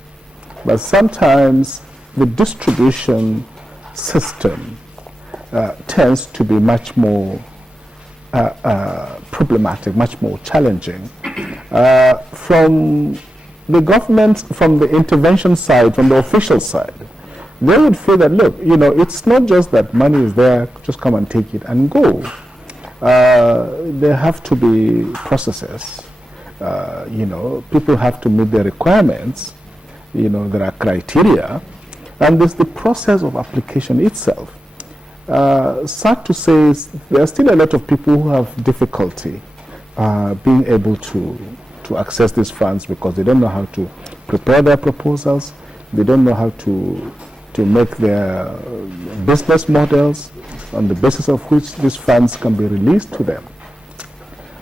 but sometimes the distribution system tends to be much more problematic, much more challenging. From the government, from the intervention side, from the official side, they would feel that, look, it's not just that money is there, just come and take it and go. There have to be processes. People have to meet their requirements. There are criteria. And there's the process of application itself. Sad to say, there are still a lot of people who have difficulty being able to access these funds because they don't know how to prepare their proposals. They don't know how to make their business models on the basis of which these funds can be released to them.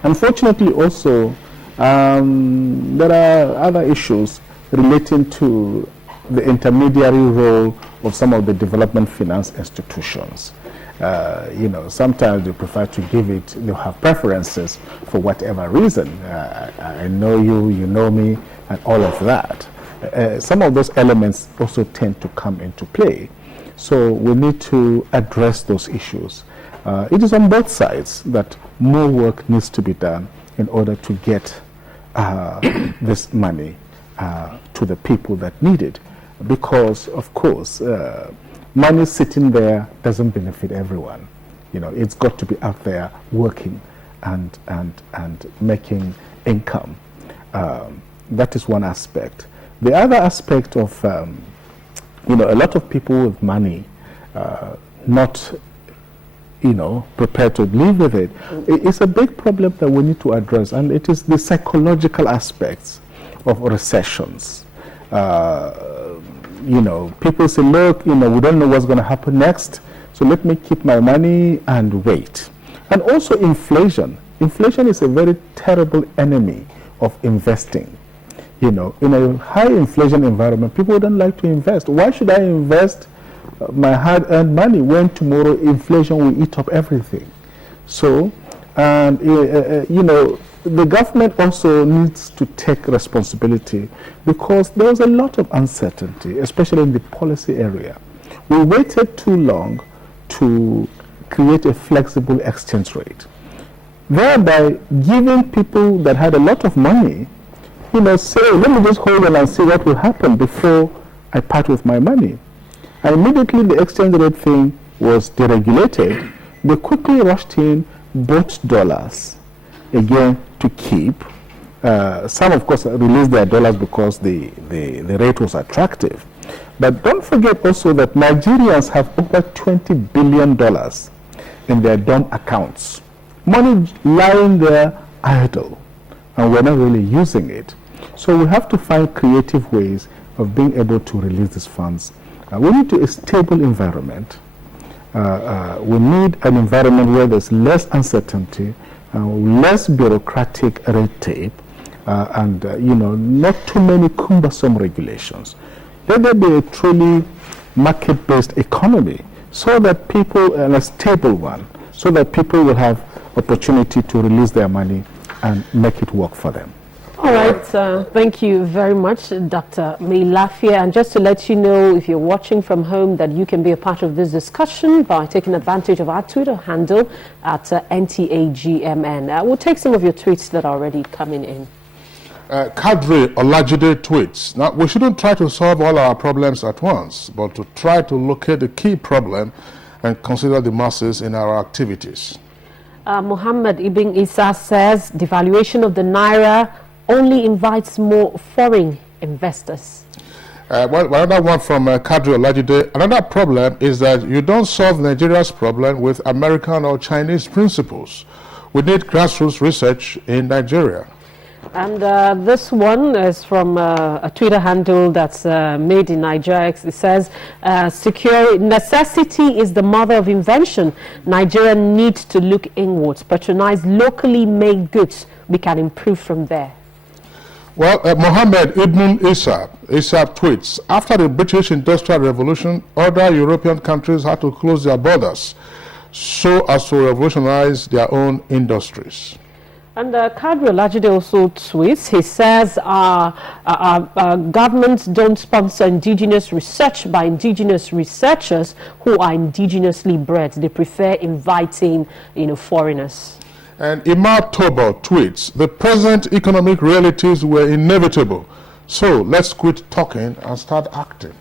Unfortunately also, there are other issues relating to the intermediary role of some of the development finance institutions. Sometimes they prefer to give it, they have preferences for whatever reason. I know you, you know me, and all of that. Some of those elements also tend to come into play. So we need to address those issues. It is on both sides that more work needs to be done in order to get this money to the people that need it. Because, of course, money sitting there doesn't benefit everyone. It's got to be out there working and making income. That is one aspect. The other aspect of, a lot of people with money not, prepared to live with it. It's a big problem that we need to address, and it is the psychological aspects of recessions. People say, look, we don't know what's going to happen next, so let me keep my money and wait. And also inflation. Inflation is a very terrible enemy of investing. In a high inflation environment, people don't like to invest. Why should I invest my hard-earned money when tomorrow inflation will eat up everything? So, the government also needs to take responsibility because there's a lot of uncertainty, especially in the policy area. We waited too long to create a flexible exchange rate, thereby giving people that had a lot of money say, let me just hold on and see what will happen before I part with my money. And immediately the exchange rate thing was deregulated. They quickly rushed in, bought dollars, again, to keep. Some, of course, released their dollars because the rate was attractive. But don't forget also that Nigerians have over $20 billion in their dorm accounts. Money lying there idle, and we're not really using it. So we have to find creative ways of being able to release these funds. We need a stable environment. We need an environment where there's less uncertainty, less bureaucratic red tape, and not too many cumbersome regulations. Let there be a truly market-based economy so that people, and a stable one, so that people will have opportunity to release their money and make it work for them. All right, thank you very much, Dr. Meilafia. And just to let you know, if you're watching from home, that you can be a part of this discussion by taking advantage of our Twitter handle at NTAGMN. We'll take some of your tweets that are already coming in. Kadri Olajide tweets, now we shouldn't try to solve all our problems at once, but to try to locate the key problem and consider the masses in our activities. Muhammad Ibn Isa says, devaluation of the Naira only invites more foreign investors. Another one from Kadri Olajide, another problem is that you don't solve Nigeria's problem with American or Chinese principles. We need grassroots research in Nigeria. And this one is from a Twitter handle that's made in Nigeria. It says, necessity is the mother of invention. Nigeria needs to look inwards, patronize locally made goods. We can improve from there. Well, Mohammed Ibn Isa tweets, after the British Industrial Revolution, other European countries had to close their borders so as to revolutionize their own industries. And Kadri Olajide also tweets, he says, our governments don't sponsor indigenous research by indigenous researchers who are indigenously bred. They prefer inviting, foreigners. And Imad Tobo tweets, the present economic realities were inevitable. So let's quit talking and start acting.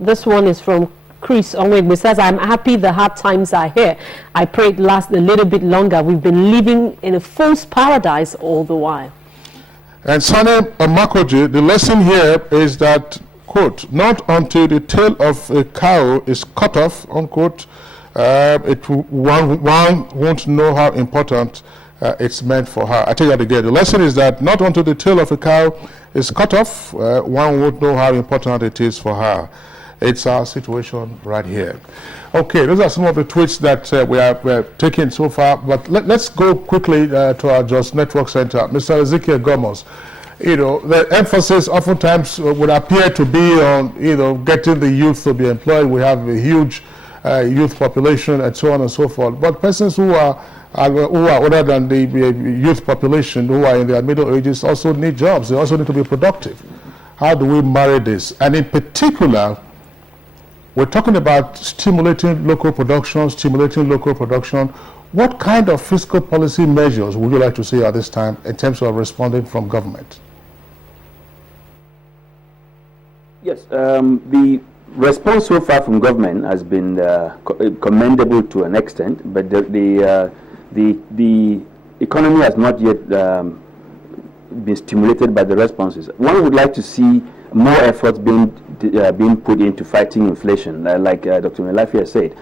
This one is from Chris Onwegbe, says, I'm happy the hard times are here. I pray it lasts a little bit longer. We've been living in a false paradise all the while. And Sanem Amakoji, the lesson here is that, quote, not until the tail of a cow is cut off, unquote, one won't know how important it's meant for her. I tell you that again. The lesson is that not until the tail of a cow is cut off, one won't know how important it is for her. It's our situation right here. Okay, those are some of the tweets that we're taking so far, but let's go quickly to our Just Network Center. Mr. Ezekiel Gomez, the emphasis oftentimes would appear to be on, getting the youth to be employed. We have a huge youth population and so on and so forth. But persons who are other than the youth population, who are in their middle ages, also need jobs. They also need to be productive. How do we marry this? And in particular, we're talking about stimulating local production. What kind of fiscal policy measures would you like to see at this time in terms of responding from government? Yes, the response so far from government has been commendable to an extent, but the economy has not yet been stimulated by the responses. One would like to see more efforts being put into fighting inflation, like Dr. Meilafia said.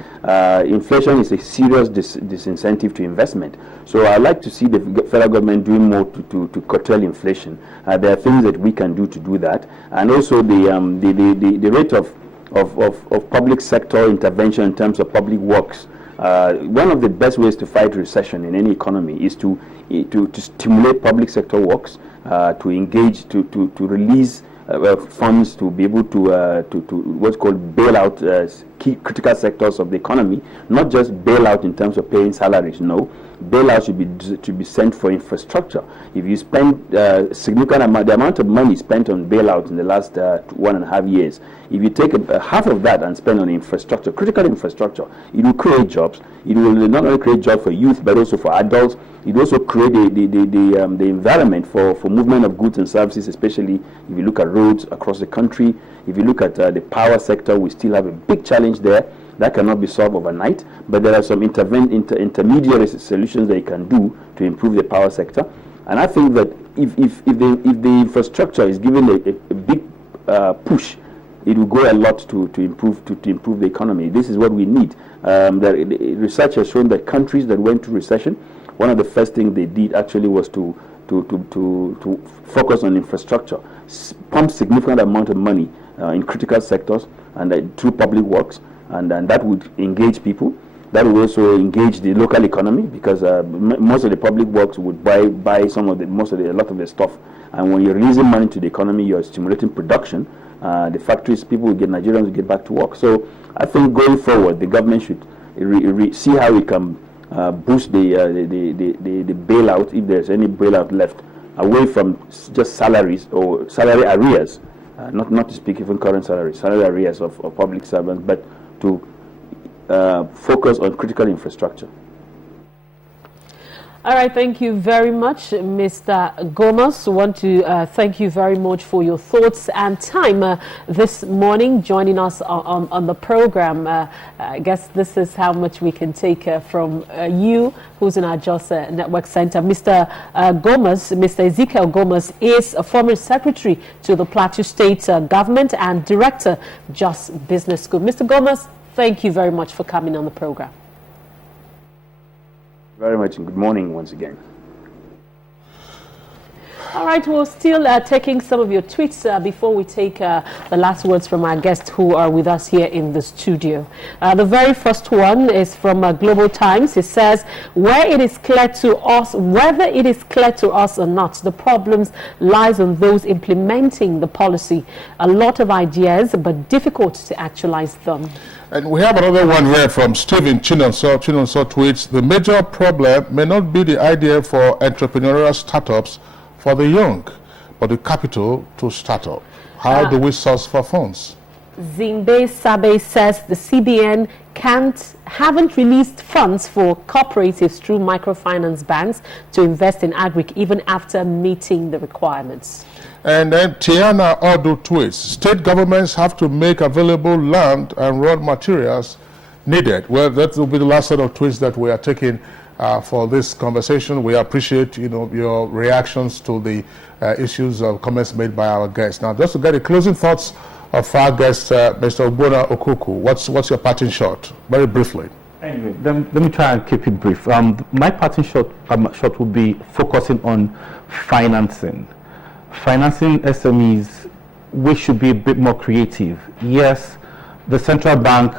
Inflation is a serious disincentive to investment. So I'd like to see the federal government doing more to curtail inflation. There are things that we can do to do that, and also the rate of public sector intervention in terms of public works. One of the best ways to fight recession in any economy is to stimulate public sector works, to engage, to release funds to be able to what's called bailout key critical sectors of the economy, not just bailout in terms of paying salaries. No, bailout should be sent for infrastructure. If you spend significant amount, the amount of money spent on bailout in the last 1.5 years, if you take half of that and spend on infrastructure, critical infrastructure, it will create jobs. It will not only create jobs for youth, but also for adults. It will also create the environment for movement of goods and services, especially if you look at roads across the country. If you look at the power sector, we still have a big challenge there. That cannot be solved overnight, but there are some intermediary solutions that you can do to improve the power sector. And I think that if the infrastructure is given a big push, it will go a lot to improve the economy. This is what we need. The research has shown that countries that went to recession, one of the first things they did actually was to focus on infrastructure, pump significant amount of money in critical sectors and through public works, and that would engage people. That would also engage the local economy, because most of the public works would buy a lot of the stuff. And when you're releasing money to the economy, you're stimulating production. The factories, Nigerians will get back to work. So I think going forward, the government should see how we can boost the bailout, if there's any bailout left, away from just salaries or salary arrears, not to speak even current salary arrears of public servants, but to focus on critical infrastructure. All right, thank you very much, Mr. Gomez. We want to thank you very much for your thoughts and time this morning, joining us on the program. I guess this is how much we can take from you, who's in our Jos Network Center. Mr. Gomez, Mr. Ezekiel Gomez, is a former secretary to the Plateau State government and director, Jos Business School. Mr. Gomez, thank you very much for coming on the program. Very much, and good morning once again. All right, we're still taking some of your tweets before we take the last words from our guests who are with us here in the studio. The very first one is from Global Times. It says, whether it is clear to us or not, the problems lies on those implementing the policy. A lot of ideas, but difficult to actualize them. And we have another one here from Stephen Chinonso. Chinonso tweets, the major problem may not be the idea for entrepreneurial startups for the young, but the capital to start up. How do we source for funds? Zimbe Sabe says the CBN haven't released funds for cooperatives through microfinance banks to invest in agri even after meeting the requirements. And then Tiana Odu tweets, state governments have to make available land and raw materials needed. Well, that will be the last set of tweets that we are taking for this conversation. We appreciate, your reactions to the issues or comments made by our guests. Now, just to get the closing thoughts of our guest, Mr. Ogbonna Okuku, what's your parting shot, very briefly? Anyway, let me try and keep it brief. My parting shot will be focusing on financing. Financing SMEs, we should be a bit more creative. Yes, the central bank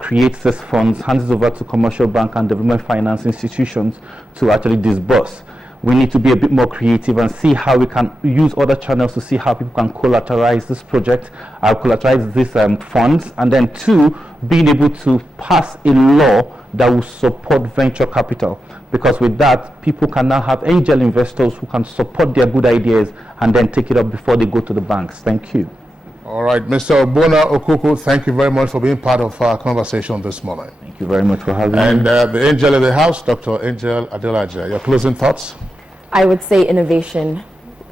creates these funds, hands it over to commercial bank and development finance institutions to actually disburse. We need to be a bit more creative and see how we can use other channels to see how people can collateralize this project, collateralize these funds, and then two, being able to pass a law that will support venture capital. Because with that, people can now have angel investors who can support their good ideas and then take it up before they go to the banks. Thank you. All right, Mr. Ogbonna Okuku, thank you very much for being part of our conversation this morning. Thank you very much for having me. And the angel of the house, Dr. Angel Adelaja, your closing thoughts? I would say innovation.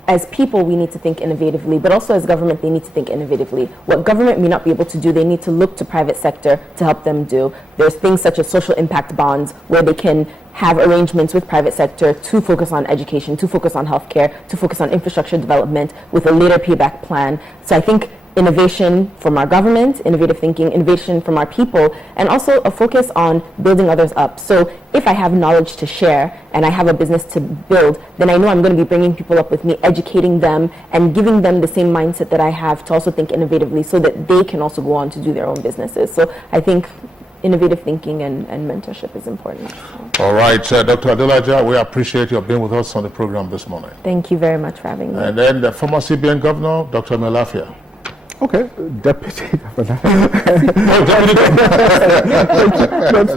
As people, we need to think innovatively, but also as government, they need to think innovatively. What government may not be able to do, they need to look to private sector to help them do. There's things such as social impact bonds where they can have arrangements with private sector to focus on education, to focus on healthcare, to focus on infrastructure development with a later payback plan. So I think innovation from our government, innovative thinking, innovation from our people, and also a focus on building others up. So if I have knowledge to share and I have a business to build, then I know I'm going to be bringing people up with me, educating them and giving them the same mindset that I have to also think innovatively so that they can also go on to do their own businesses. So I think innovative thinking and mentorship is important. All right, Dr. Adelaja, we appreciate your being with us on the program this morning. Thank you very much for having me. And then the former CBN Governor, Dr. Melafia. Okay, Deputy Governor.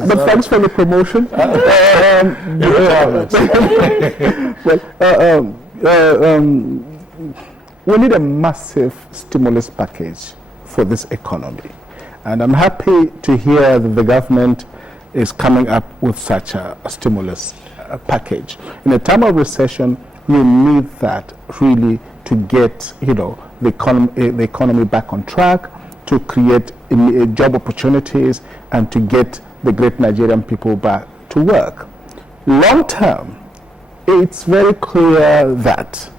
but thanks for the promotion. We need a massive stimulus package for this economy. And I'm happy to hear that the government is coming up with such a stimulus package. In a time of recession, you need that really to get, the economy back on track, to create job opportunities, and to get the great Nigerian people back to work. Long term, it's very clear that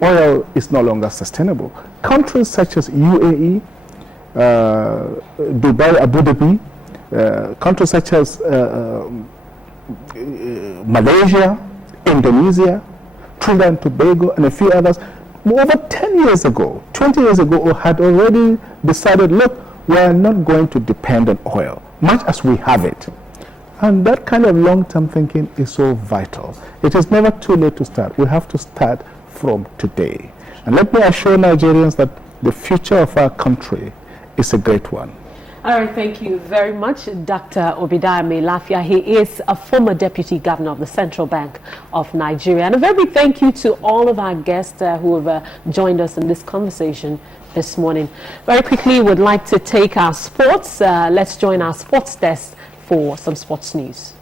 oil is no longer sustainable. Countries such as UAE, Dubai, Abu Dhabi, countries such as Malaysia, Indonesia, Trinidad and Tobago, and a few others, over 10 years ago, 20 years ago, had already decided, look, we're not going to depend on oil, much as we have it. And that kind of long-term thinking is so vital. It is never too late to start. We have to start from today. And let me assure Nigerians that the future of our country is a great one. All right, thank you very much, Dr. Obadiah Lafia. He is a former deputy governor of the Central Bank of Nigeria. And a very big thank you to all of our guests who have joined us in this conversation this morning. Very quickly, we'd like to take our sports. Let's join our sports desk for some sports news.